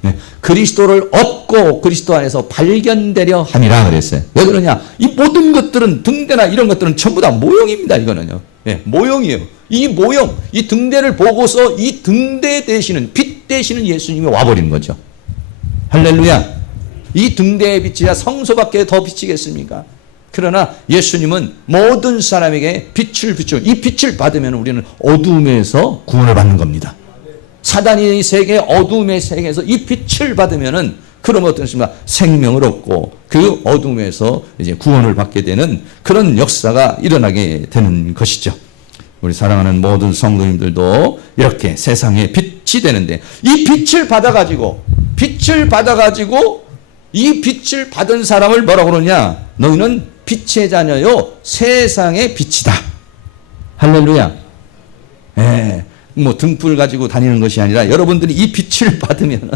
네. 그리스도를 얻고 그리스도 안에서 발견되려 함이라 그랬어요. 왜 그러냐? 이 모든 것들은 등대나 이런 것들은 전부 다 모형입니다. 이거는요. 네. 모형이에요. 이 모형, 이 등대를 보고서 이 등대 되시는 빛 되시는 예수님이 와버리는 거죠. 할렐루야. 이 등대의 빛이야 성소밖에 더 비치겠습니까? 그러나 예수님은 모든 사람에게 빛을 비추고 이 빛을 받으면 우리는 어두움에서 구원을 받는 겁니다. 사단이 세계 어두움의 세계에서 이 빛을 받으면은 그럼 어떻습니까? 생명을 얻고 그 어둠에서 이제 구원을 받게 되는 그런 역사가 일어나게 되는 것이죠. 우리 사랑하는 모든 성도님들도 이렇게 세상에 빛이 되는데 이 빛을 받아가지고 이 빛을 받은 사람을 뭐라고 그러냐? 너희는 빛의 자녀요 세상의 빛이다. 할렐루야. 예. 뭐 등불 가지고 다니는 것이 아니라 여러분들이 이 빛을 받으면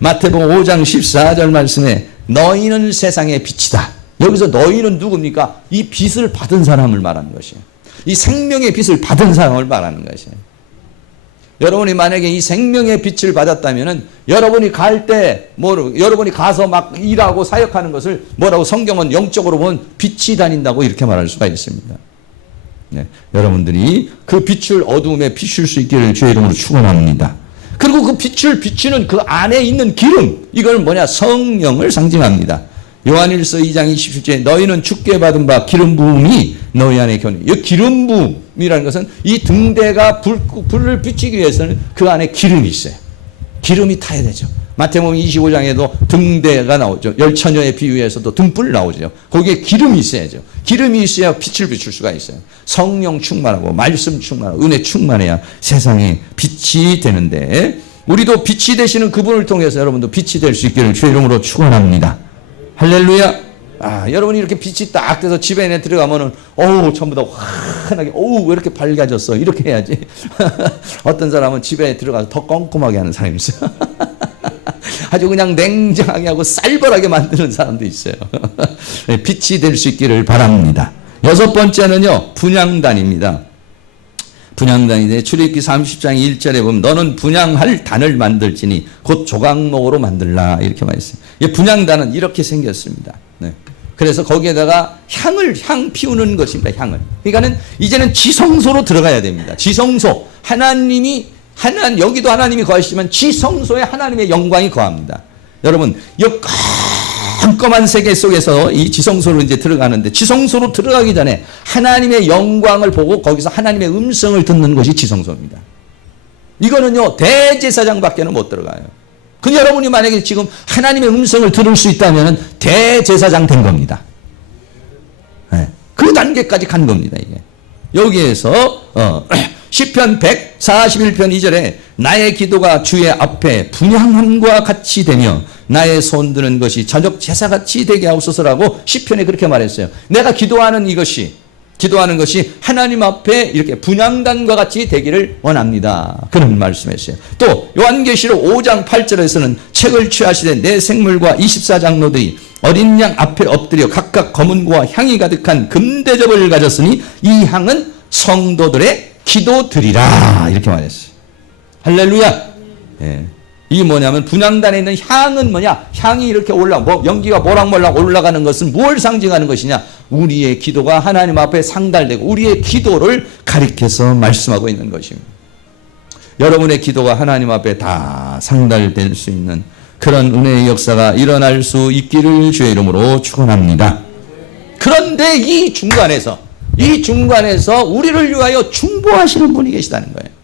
마태복음 5장 14절 말씀에 너희는 세상의 빛이다. 여기서 너희는 누굽니까? 이 빛을 받은 사람을 말하는 것이에요. 이 생명의 빛을 받은 사람을 말하는 것이에요. 여러분이 만약에 이 생명의 빛을 받았다면은 여러분이 갈 때 여러분이 가서 막 일하고 사역하는 것을 뭐라고 성경은 영적으로 보면 빛이 다닌다고 이렇게 말할 수가 있습니다. 네, 여러분들이 그 빛을 어두움에 비출 수 있기를 주의 이름으로 축원합니다. 그리고 그 빛을 비추는 그 안에 있는 기름, 이걸 뭐냐? 성령을 상징합니다. 요한일서 2장 27절에 너희는 주께 받은 바 기름 부음이 너희 안에 겨누니, 이 기름 부음이라는 것은 이 등대가 불을 비추기 위해서는 그 안에 기름이 있어요. 기름이 타야 되죠. 마태복음 25장에도 등대가 나오죠. 열처녀의 비유에서도 등불 나오죠. 거기에 기름이 있어야죠. 기름이 있어야 빛을 비출 수가 있어요. 성령 충만하고 말씀 충만하고 은혜 충만해야 세상에 빛이 되는데, 우리도 빛이 되시는 그분을 통해서 여러분도 빛이 될 수 있기를 주의 이름으로 축원합니다. 할렐루야. 여러분이 이렇게 빛이 딱 돼서 집에 내 들어가면은 전부 다 환하게 왜 이렇게 밝아졌어 이렇게 해야지. 어떤 사람은 집에 들어가서 더 꼼꼼하게 하는 사람이 있어요. 아주 그냥 냉정하게 하고 쌀벌하게 만드는 사람도 있어요. 빛이 될 수 있기를 바랍니다. 여섯 번째는요, 분향단입니다. 분향단인데 출애굽기 30장 1절에 보면 너는 분향할 단을 만들지니 곧 조각목으로 만들라 이렇게 말했어요. 분향단은 이렇게 생겼습니다. 네. 그래서 거기에다가 향 피우는 것입니다. 향을. 그러니까는 이제는 지성소로 들어가야 됩니다. 지성소. 여기도 하나님이 거하시지만 지성소에 하나님의 영광이 거합니다. 여러분, 이 깜깜한 세계 속에서 이 지성소로 이제 들어가는데, 지성소로 들어가기 전에 하나님의 영광을 보고 거기서 하나님의 음성을 듣는 것이 지성소입니다. 이거는요, 대제사장밖에는 못 들어가요. 근데 여러분이 만약에 지금 하나님의 음성을 들을 수 있다면 대제사장 된 겁니다. 네. 그 단계까지 간 겁니다, 이게. 여기에서, 시편 141편 2절에 나의 기도가 주의 앞에 분향함과 같이 되며 나의 손드는 것이 저녁 제사같이 되게 하옵소서라고 시편에 그렇게 말했어요. 내가 기도하는 것이 하나님 앞에 이렇게 분향단과 같이 되기를 원합니다. 그런 말씀했어요. 또 요한계시록 5장 8절에서는 책을 취하시되 내 생물과 24장로들이 어린 양 앞에 엎드려 각각 검은고와 향이 가득한 금대접을 가졌으니 이 향은 성도들의 기도드리라 이렇게 말했어요. 할렐루야. 예. 이게 뭐냐면 분향단에 있는 향은 뭐냐? 향이 이렇게 연기가 모락모락 올라가는 것은 무엇을 상징하는 것이냐? 우리의 기도가 하나님 앞에 상달되고 우리의 기도를 가리켜서 말씀하고 있는 것입니다. 여러분의 기도가 하나님 앞에 다 상달될 수 있는 그런 은혜의 역사가 일어날 수 있기를 주의 이름으로 축원합니다. 그런데 이 중간에서 우리를 위하여 중보하시는 분이 계시다는 거예요.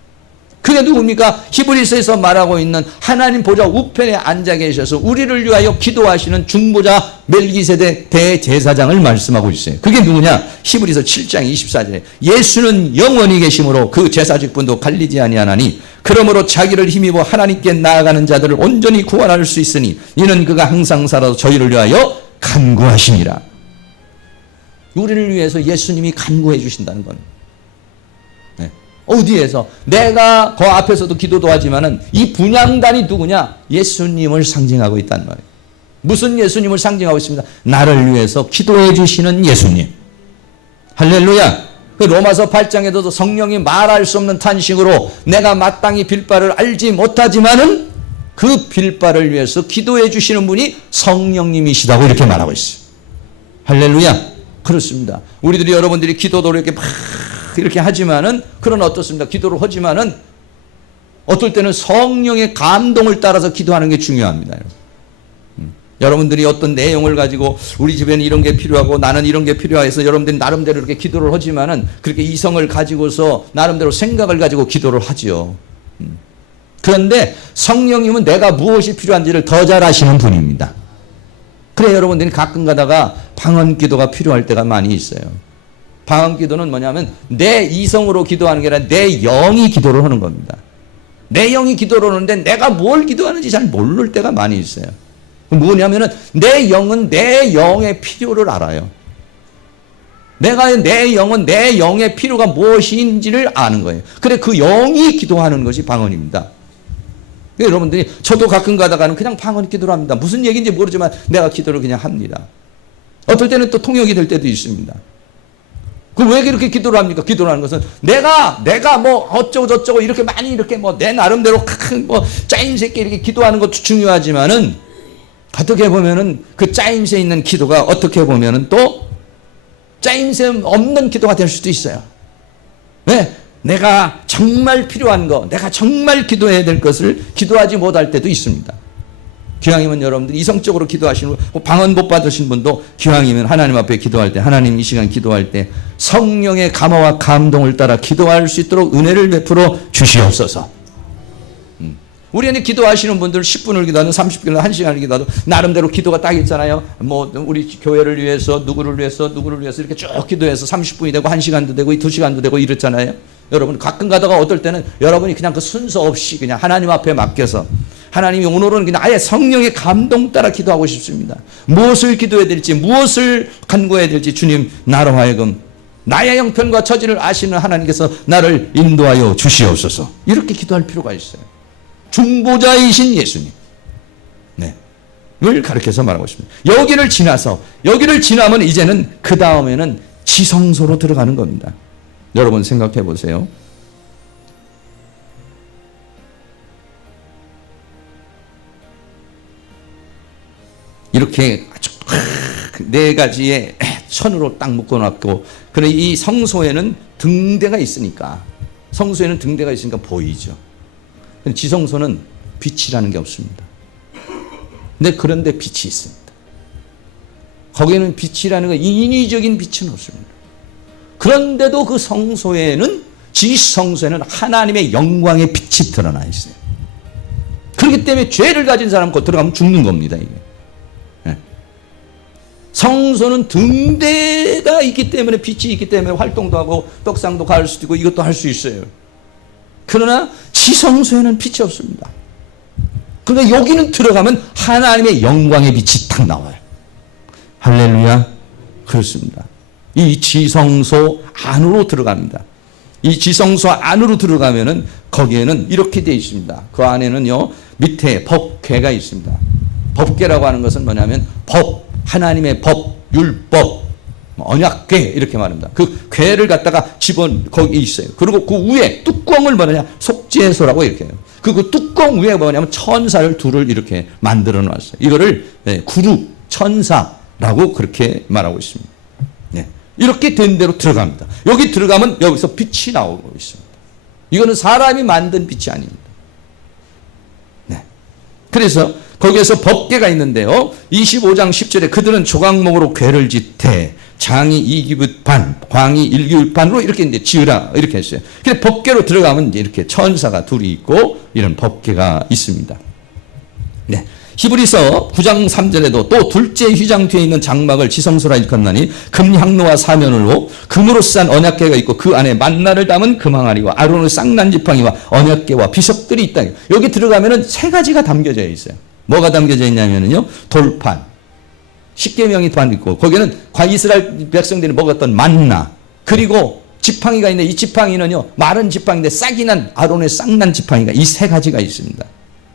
그게 누굽니까? 히브리서에서 말하고 있는 하나님 보좌 우편에 앉아 계셔서 우리를 위하여 기도하시는 중보자 멜기세덱 대제사장을 말씀하고 있어요. 그게 누구냐? 히브리서 7장 24절에 예수는 영원히 계심으로 그 제사직분도 갈리지 아니하나니 그러므로 자기를 힘입어 하나님께 나아가는 자들을 온전히 구원할 수 있으니 이는 그가 항상 살아서 저희를 위하여 간구하심이라. 우리를 위해서 예수님이 간구해 주신다는 겁니다. 네. 어디에서? 내가 그 앞에서도 기도도 하지만은 이 분향단이 누구냐? 예수님을 상징하고 있다는 말이에요. 무슨 예수님을 상징하고 있습니다? 나를 위해서 기도해 주시는 예수님. 할렐루야. 그 로마서 8장에도 성령이 말할 수 없는 탄식으로 내가 마땅히 빌 바를 알지 못하지만은 그 빌 바를 위해서 기도해 주시는 분이 성령님이시다고 이렇게 말하고 있어요. 할렐루야. 그렇습니다. 우리들이 여러분들이 기도도 이렇게 하지만은, 그런 어떻습니까? 기도를 하지만은, 어떨 때는 성령의 감동을 따라서 기도하는 게 중요합니다. 여러분들이 어떤 내용을 가지고 우리 집에는 이런 게 필요하고 나는 이런 게 필요해서 여러분들이 나름대로 이렇게 기도를 하지만은 그렇게 이성을 가지고서 나름대로 생각을 가지고 기도를 하지요. 그런데 성령님은 내가 무엇이 필요한지를 더 잘 아시는 분입니다. 그래 여러분들이 가끔 가다가 방언 기도가 필요할 때가 많이 있어요. 방언 기도는 뭐냐면 내 이성으로 기도하는 게 아니라 내 영이 기도를 하는 겁니다. 내 영이 기도를 하는데 내가 뭘 기도하는지 잘 모를 때가 많이 있어요. 뭐냐면은 내 영은 내 영의 필요를 알아요. 내 영은 내 영의 필요가 무엇인지를 아는 거예요. 그래 그 영이 기도하는 것이 방언입니다. 여러분들이 저도 가끔 가다가는 그냥 방언 기도를 합니다. 무슨 얘기인지 모르지만 내가 기도를 그냥 합니다. 어떨 때는 또 통역이 될 때도 있습니다. 그 왜 그렇게 기도를 합니까? 기도를 하는 것은 내가 뭐 어쩌고 저쩌고 이렇게 많이 이렇게 뭐 내 나름대로 큰 뭐 짜임새 있게 이렇게 기도하는 것도 중요하지만은 어떻게 보면은 그 짜임새 있는 기도가 어떻게 보면은 또 짜임새 없는 기도가 될 수도 있어요. 왜? 내가 정말 필요한 거, 내가 정말 기도해야 될 것을 기도하지 못할 때도 있습니다. 기왕이면 여러분들 이성적으로 기도하시는 분, 방언 못 받으신 분도 기왕이면 하나님 앞에 기도할 때, 하나님 이 시간 기도할 때 성령의 감화와 감동을 따라 기도할 수 있도록 은혜를 베풀어 주시옵소서. 우리는 기도하시는 분들 10분을 기도하든 30분을 1시간을 기도하든 나름대로 기도가 딱 있잖아요. 뭐 우리 교회를 위해서 누구를 위해서 이렇게 쭉 기도해서 30분이 되고 1시간도 되고 2시간도 되고 이렇잖아요. 여러분 가끔 가다가 어떨 때는 여러분이 그냥 그 순서 없이 그냥 하나님 앞에 맡겨서 하나님이 오늘은 그냥 아예 성령의 감동 따라 기도하고 싶습니다. 무엇을 기도해야 될지 무엇을 간구해야 될지 주님 나로 하여금 나의 형편과 처지를 아시는 하나님께서 나를 인도하여 주시옵소서. 이렇게 기도할 필요가 있어요. 중보자이신 예수님. 네. 을 가르쳐서 말하고 있습니다. 여기를 지나면 이제는 그 다음에는 지성소로 들어가는 겁니다. 여러분 생각해 보세요. 이렇게 아주 네 가지의 천으로 딱 묶어놨고, 그래 이 성소에는 등대가 있으니까 보이죠. 지성소는 빛이라는 게 없습니다. 근데 그런데 빛이 있습니다. 거기에는 빛이라는 거 인위적인 빛은 없습니다. 그런데도 그 성소에는 지성소에는 하나님의 영광의 빛이 드러나 있어요. 그렇기 때문에 죄를 가진 사람 곧 들어가면 죽는 겁니다. 이게. 성소는 등대가 있기 때문에 빛이 있기 때문에 활동도 하고 떡상도 갈 수도 있고 이것도 할 수 있어요. 그러나 지성소에는 빛이 없습니다. 그러니까 여기는 들어가면 하나님의 영광의 빛이 딱 나와요. 할렐루야. 그렇습니다. 이 지성소 안으로 들어갑니다. 이 지성소 안으로 들어가면은 거기에는 이렇게 되어 있습니다. 그 안에는요 밑에 법궤가 있습니다. 법궤라고 하는 것은 뭐냐면 하나님의 법, 율법, 언약궤 이렇게 말합니다. 그 궤를 갖다가 거기 있어요. 그리고 그 위에 뚜껑을 뭐냐 속죄소라고 이렇게 해요. 그 뚜껑 위에 뭐냐면 천사를 둘을 이렇게 만들어 놨어요. 이거를 구루 천사라고 그렇게 말하고 있습니다. 네. 이렇게 된 대로 들어갑니다. 여기 들어가면 여기서 빛이 나오고 있습니다. 이거는 사람이 만든 빛이 아닙니다. 네. 그래서 거기에서 법궤가 있는데요. 25장 10절에 그들은 조각목으로 궤를 짓되 장이 2규빗 반, 광이 1규빗 반으로 이렇게 이제 지으라 이렇게 했어요. 그래서 법궤로 들어가면 이제 이렇게 천사가 둘이 있고 이런 법궤가 있습니다. 네. 히브리서 9장 3절에도 또 둘째 휘장 뒤에 있는 장막을 지성소라 일컫나니 금향로와 사면으로 금으로 싼 언약궤가 있고 그 안에 만나를 담은 금항아리와 아론의 쌍난 지팡이와 언약궤와 비석들이 있다. 여기 들어가면은 세 가지가 담겨져 있어요. 뭐가 담겨져 있냐면요 돌판, 십계명이 반 있고 거기는 이스라엘 백성들이 먹었던 만나, 그리고 지팡이가 있는데 이 지팡이는요 마른 지팡이인데 싹이 난 아론의 쌍난 지팡이가 이 세 가지가 있습니다.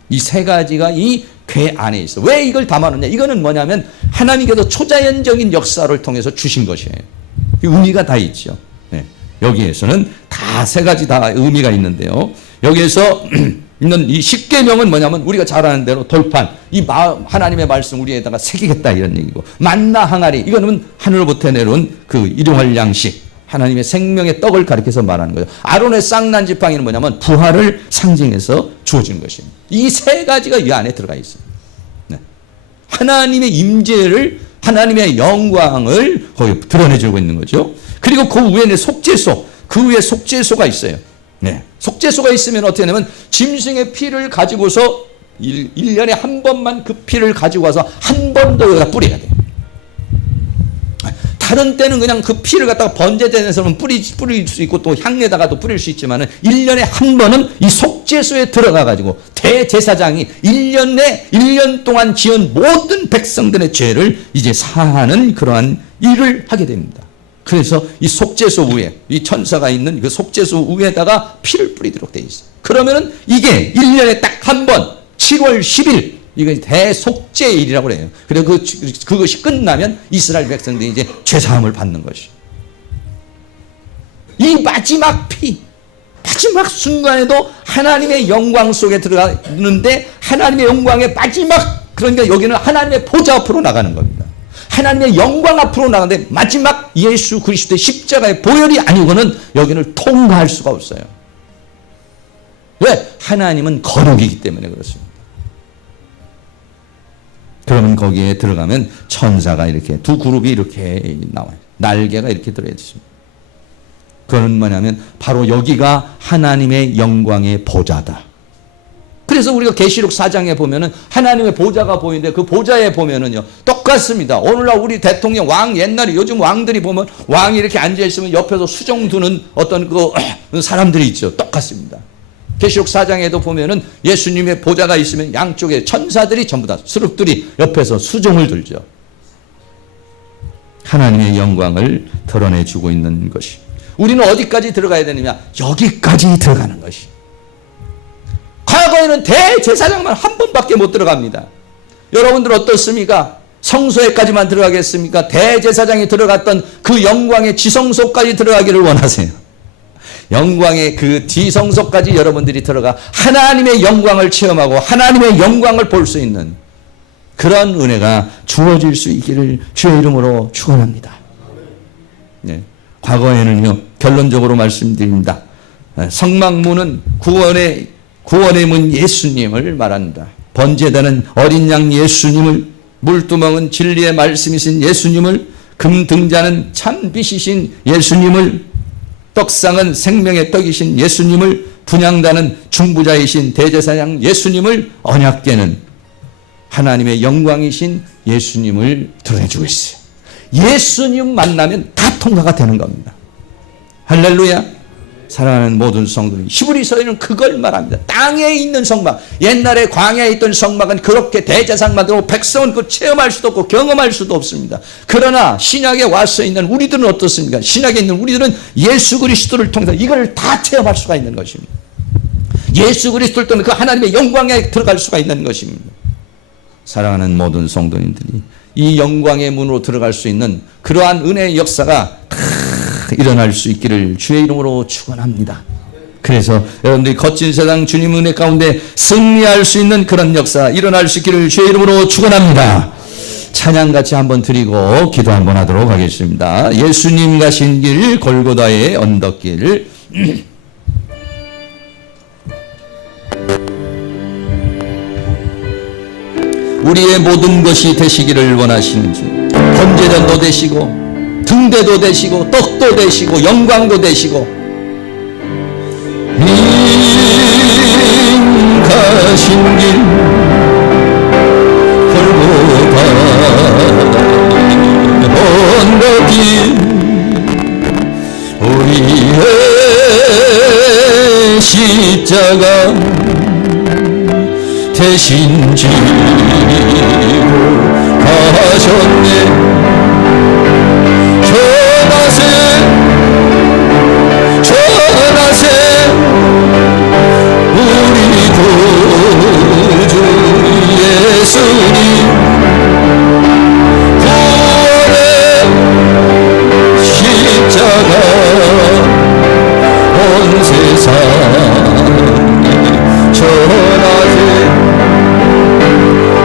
이 세 가지가 이 궤 안에 있어. 왜 이걸 담아놓냐? 이거는 뭐냐면 하나님께서 초자연적인 역사를 통해서 주신 것이에요. 의미가 다 있죠. 네. 여기에서는 다 세 가지 다 의미가 있는데요. 여기에서 있는 이 십계명은 뭐냐면 우리가 잘 아는 대로 돌판, 하나님의 말씀 우리에다가 새기겠다 이런 얘기고, 만나 항아리 이거는 하늘로부터 내려온 그 일용할 양식, 하나님의 생명의 떡을 가리켜서 말하는 거예요. 아론의 쌍난 지팡이는 뭐냐면 부활을 상징해서 주어진 것입니다. 이 세 가지가 이 안에 들어가 있어요. 네. 하나님의 임재를, 하나님의 영광을 거기 드러내주고 있는 거죠. 그리고 그 위에는 속죄소, 그 위에 속죄소가 있어요. 네. 속죄소가 있으면 어떻게 하냐면 짐승의 피를 가지고서 1년에 한 번만 그 피를 가지고 와서 한 번 더 여기다 뿌려야 돼요. 다른 때는 그냥 그 피를 갖다가 번제대에서는 뿌릴 수 있고 또 향에다가도 뿌릴 수 있지만은 1년에 한 번은 이 속죄소에 들어가 가지고 대제사장이 1년 동안 지은 모든 백성들의 죄를 이제 사하는 그러한 일을 하게 됩니다. 그래서 이 속죄소 위에 이 천사가 있는 그 속죄소 위에다가 피를 뿌리도록 되어 있어요. 그러면은 이게 1년에 딱 한 번 7월 10일 이건 대속죄일이라고 그래요. 그리고 그것이 끝나면 이스라엘 백성들이 이제 죄사함을 받는 것이. 이 마지막 피, 마지막 순간에도 하나님의 영광 속에 들어가는데 하나님의 영광의 마지막, 그러니까 여기는 하나님의 보좌 앞으로 나가는 겁니다. 하나님의 영광 앞으로 나가는데 마지막 예수 그리스도의 십자가의 보혈이 아니고는 여기를 통과할 수가 없어요. 왜? 하나님은 거룩이기 때문에 그렇습니다. 그러면 거기에 들어가면 천사가 이렇게 두 그룹이 이렇게 나와요. 날개가 이렇게 들어있습니다. 그건 뭐냐면 바로 여기가 하나님의 영광의 보좌다. 그래서 우리가 계시록 4장에 보면은 하나님의 보좌가 보이는데 그 보좌에 보면은요 똑같습니다. 오늘날 우리 대통령 왕, 옛날에 요즘 왕들이 보면 왕이 이렇게 앉아 있으면 옆에서 수종 두는 어떤 그 사람들이 있죠. 똑같습니다. 계시록 4장에도 보면은 예수님의 보좌가 있으면 양쪽에 천사들이 전부 다 수륵들이 옆에서 수종을 들죠. 하나님의 영광을 드러내주고 있는 것이. 우리는 어디까지 들어가야 되느냐? 여기까지 들어가는 것이. 과거에는 대제사장만 한 번밖에 못 들어갑니다. 여러분들 어떻습니까? 성소에까지만 들어가겠습니까? 대제사장이 들어갔던 그 영광의 지성소까지 들어가기를 원하세요. 영광의 그 지성소까지 여러분들이 들어가 하나님의 영광을 체험하고 하나님의 영광을 볼 수 있는 그런 은혜가 주어질 수 있기를 주의 이름으로 축원합니다. 네. 과거에는요, 결론적으로 말씀드립니다. 성막문은 구원의 문 예수님을 말한다. 번제단은 어린 양 예수님을, 물두멍은 진리의 말씀이신 예수님을, 금등자는 참 빛이신 예수님을, 떡상은 생명의 떡이신 예수님을, 분향단은 중보자이신 대제사장 예수님을, 언약궤는 하나님의 영광이신 예수님을 드러내주고 있어요. 예수님 만나면 다 통과가 되는 겁니다. 할렐루야. 사랑하는 모든 성도님, 히브리서에는 그걸 말합니다. 땅에 있는 성막, 옛날에 광야에 있던 성막은 그렇게 대제사장만 들고 백성은 그걸 체험할 수도 없고 경험할 수도 없습니다. 그러나 신약에 와서 있는 우리들은 어떻습니까? 신약에 있는 우리들은 예수 그리스도를 통해서 이걸 다 체험할 수가 있는 것입니다. 예수 그리스도를 통해 그 하나님의 영광에 들어갈 수가 있는 것입니다. 사랑하는 모든 성도님들이 이 영광의 문으로 들어갈 수 있는 그러한 은혜의 역사가 일어날 수 있기를 주의 이름으로 축원합니다. 그래서 여러분들이 거친 세상 주님 은혜 가운데 승리할 수 있는 그런 역사 일어날 수 있기를 주의 이름으로 축원합니다. 찬양같이 한번 드리고 기도 한번 하도록 하겠습니다. 예수님 가신 길 골고다의 언덕길. 우리의 모든 것이 되시기를 원하시는 주, 번제전도 되시고 등대도 되시고 떡도 되시고 영광도 되시고 님 가신 길 골고다 언덕길 우리의 십자가 대신 지고 가셨네. 전하세 우리 구주 예수님 구원의 십자가 온 세상에 전하세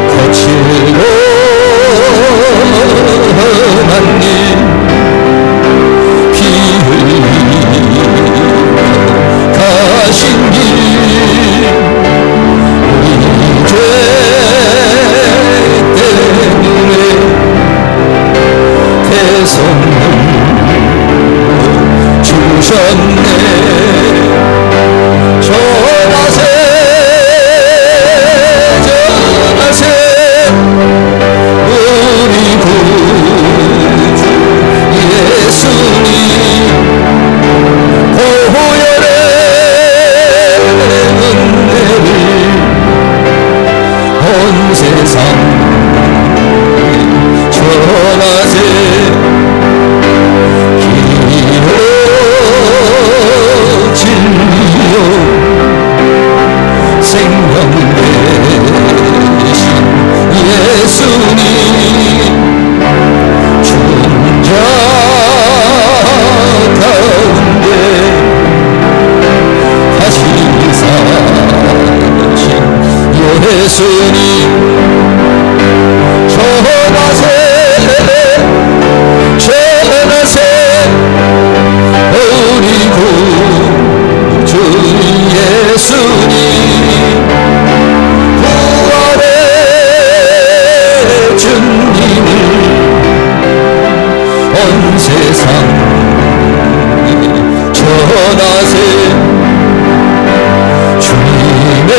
거칠고 선물 주셨네. 전하세 전하세 우리 구주 예수님 보혈의 은혜를 온 세상 전하세. 길이요 진리요 생명 되신 예수님 중자 가운데 다시 사신 예수님 전하세 전하세 우리 구주 예수님 부활의 주님을 온 세상 전하세. 주님의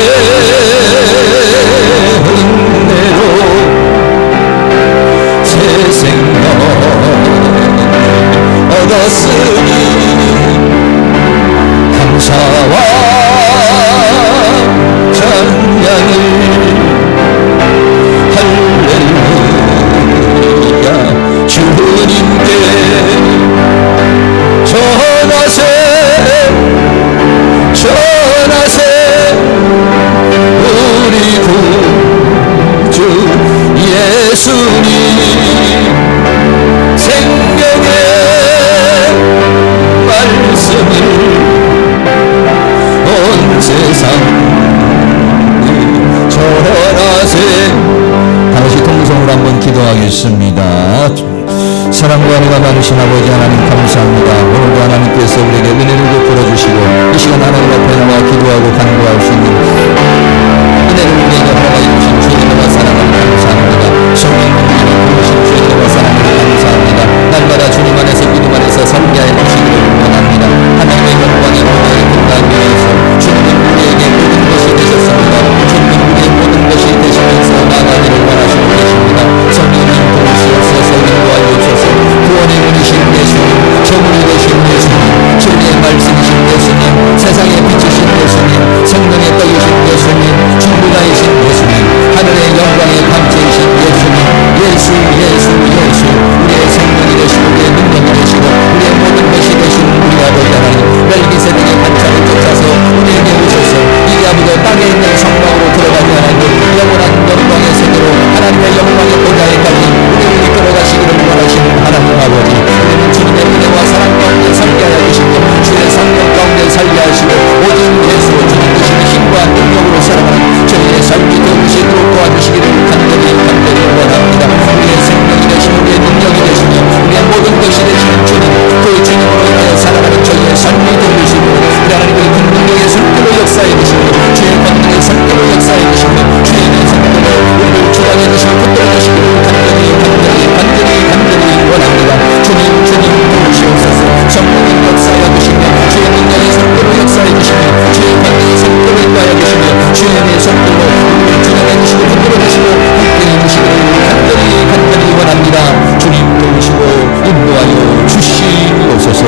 은혜로 새 생명 얻었으니 감사와 찬양을 할렐루야 주님께 전하세 전하세 우리 구주 예수님 생명의 말씀을 온 세상 전하세. 다시 통성으로 한번 기도하겠습니다. 사랑과 은혜가 많으신 아버지 하나님 감사합니다. 오늘도 하나님께서 우리에게 은혜를 베풀어 주시고 이 시간 하나님 앞에 나와 기도하고 간구할 수 있는 은혜를 우리에게 허락해 주신 주님과 사랑하는 감사합니다. 성령님 부르신 주님과 사랑하는 감사합니다. 날마다 주님 안에서 기도 안에서 섬기하여 주시기를 원합니다. 하나님의 영광의 보좌에 등단하기 위해서 주님 우리에게 모든 것이 되셨습니다. 주님 우리의 모든 것이 되시면서 나가기를 원하시고 계십니다. 성령님 도우시옵소서. 인도하여 주소서. 구원의 문이신 예수님, 정의 되신 예수님, 진리의 말씀이신 예수님, 세상의 빛이신 예수님, 생명의 떡이신 예수님, 충분하이신 예수님, 하늘의 영광의 광채이신 예수님, 예수 예수 예수 우리의 생명이 되시고 우리의 능력이 되시고 우리의 모든 것이 되신 우리 아버지 하나님, 멜기세덱의 반차를 쫓아서 우리에게 오셔서 이 아버지 땅에 있는 성막으로 들어가지 않아도 영원한 영광의 세계로 하나님의 영광의 보좌에까지 우리를 이끌어 가시기를 원하시는 하나님 아버지, 우리는 주님의 은혜와 사랑 가운데 살게 하여 주시고 주의 성령 가운데 살게 하시고 오직 예수 주님 되시는 힘과 능력으로 살아가는 저희의 삶이 되시도록 도와주시기를 간절히 원합니다. 우리의 생명이 되시고 우리의 능력이 되시며 우리의 모든 것이 되시는 주님, 그 주님으로 인하여 살아가는 저희의 삶이 되시고 하나님의 긍휼의 손길로 역사해 주시고 주의 권능의 손길로 역사해 주시고 주의 손길로 우리를 주장해 주시고 붙들어 주시기를 간절히 원합니다. 주님 도우시옵소서. 성령님 역사하여 주시며 주의 능력의 손길로 역사해 주시며 주의 권능의 손길로 인도하여 주시며 주의 손길로 우리를 주장해 주시고 붙들어 주시고 함께해 주시기를 간절히 원합니다. 주님 도우시고 인도하여 주시옵소서.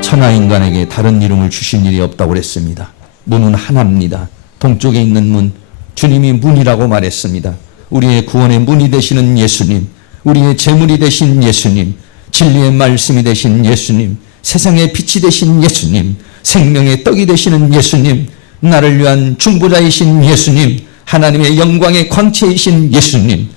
천하 인간에게 다른 이름을 주신 일이 없다고 그랬습니다. 문은 하나입니다. 동쪽에 있는 문, 주님이 문이라고 말했습니다. 우리의 구원의 문이 되시는 예수님, 우리의 재물이 되신 예수님, 진리의 말씀이 되신 예수님, 세상의 빛이 되신 예수님, 생명의 떡이 되시는 예수님, 나를 위한 중보자이신 예수님, 하나님의 영광의 광채이신 예수님,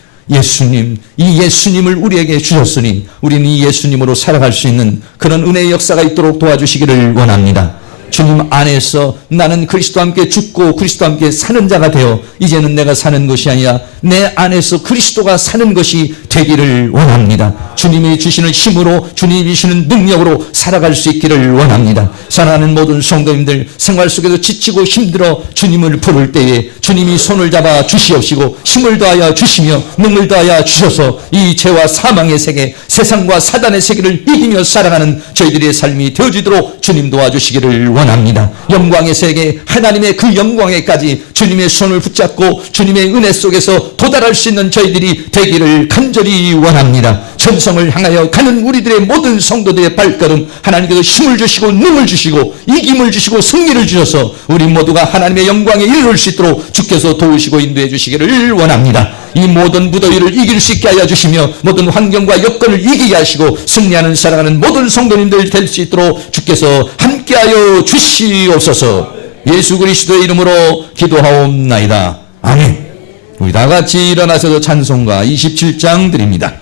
이 예수님을 우리에게 주셨으니 우리는 이 예수님으로 살아갈 수 있는 그런 은혜의 역사가 있도록 도와주시기를 원합니다. 주님 안에서 나는 그리스도와 함께 죽고 그리스도와 함께 사는 자가 되어 이제는 내가 사는 것이 아니라 내 안에서 그리스도가 사는 것이 되기를 원합니다. 주님이 주시는 힘으로, 주님이 주시는 능력으로 살아갈 수 있기를 원합니다. 사랑하는 모든 성도님들, 생활 속에서 지치고 힘들어 주님을 부를 때에 주님이 손을 잡아 주시옵시고 힘을 더하여 주시며 능을 더하여 주셔서 이 죄와 사망의 세계, 세상과 사단의 세계를 이기며 살아가는 저희들의 삶이 되어지도록 주님 도와주시기를 원합니다. 영광의 세계, 하나님의 그 영광에까지 주님의 손을 붙잡고 주님의 은혜 속에서 도달할 수 있는 저희들이 되기를 간절히 원합니다. 천성을 향하여 가는 우리들의 모든 성도들의 발걸음, 하나님께서 힘을 주시고 능을 주시고 이김을 주시고 승리를 주셔서 우리 모두가 하나님의 영광에 이르를 수 있도록 주께서 도우시고 인도해 주시기를 원합니다. 이 모든 무더위를 이길 수 있게 하여 주시며 모든 환경과 여건을 이기게 하시고 승리하는 살아가는 모든 성도님들 될 수 있도록 주께서 함께하여 주시옵소서. 예수 그리스도의 이름으로 기도하옵나이다. 아멘. 우리 다 같이 일어나셔서 찬송가 27장 드립니다.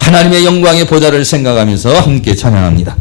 하나님의 영광의 보좌를 생각하면서 함께 찬양합니다.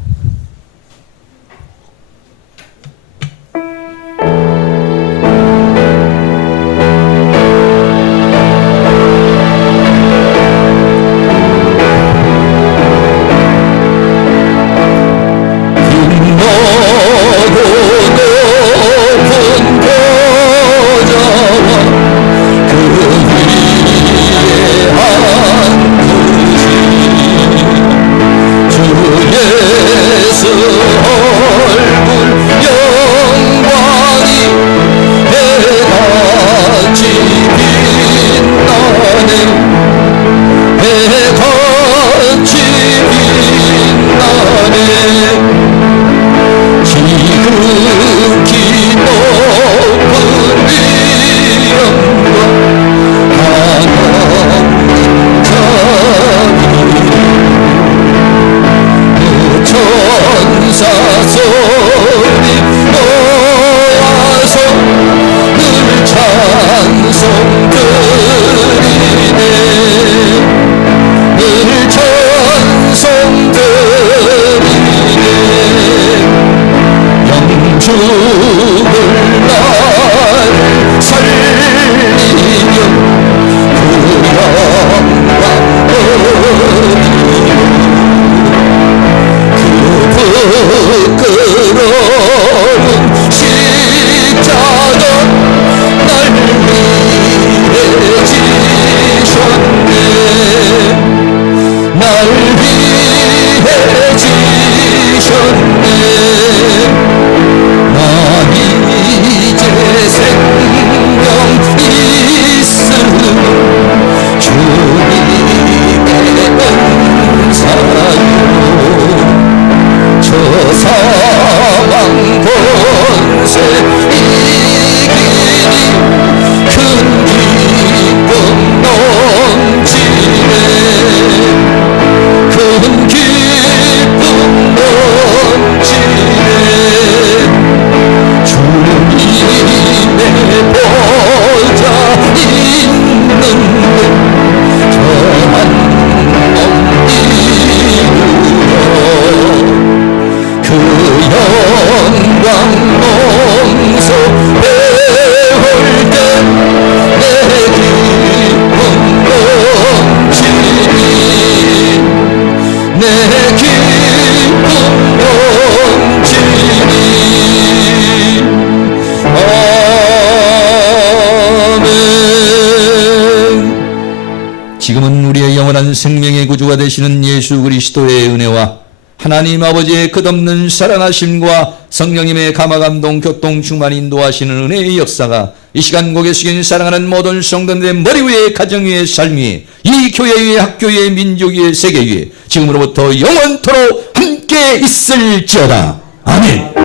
지금은 우리의 영원한 생명의 구주가 되시는 예수 그리스도의 은혜와 하나님 아버지의 끝없는 사랑하심과 성령님의 감화감동 교통 충만 인도하시는 은혜의 역사가 이 시간 고개 숙인 사랑하는 모든 성도들의 머리 위에 가정 위에 삶 위에 이 교회 위에 학교 위에 민족 위에 세계 위에 지금으로부터 영원토록 함께 있을지어다. 아멘.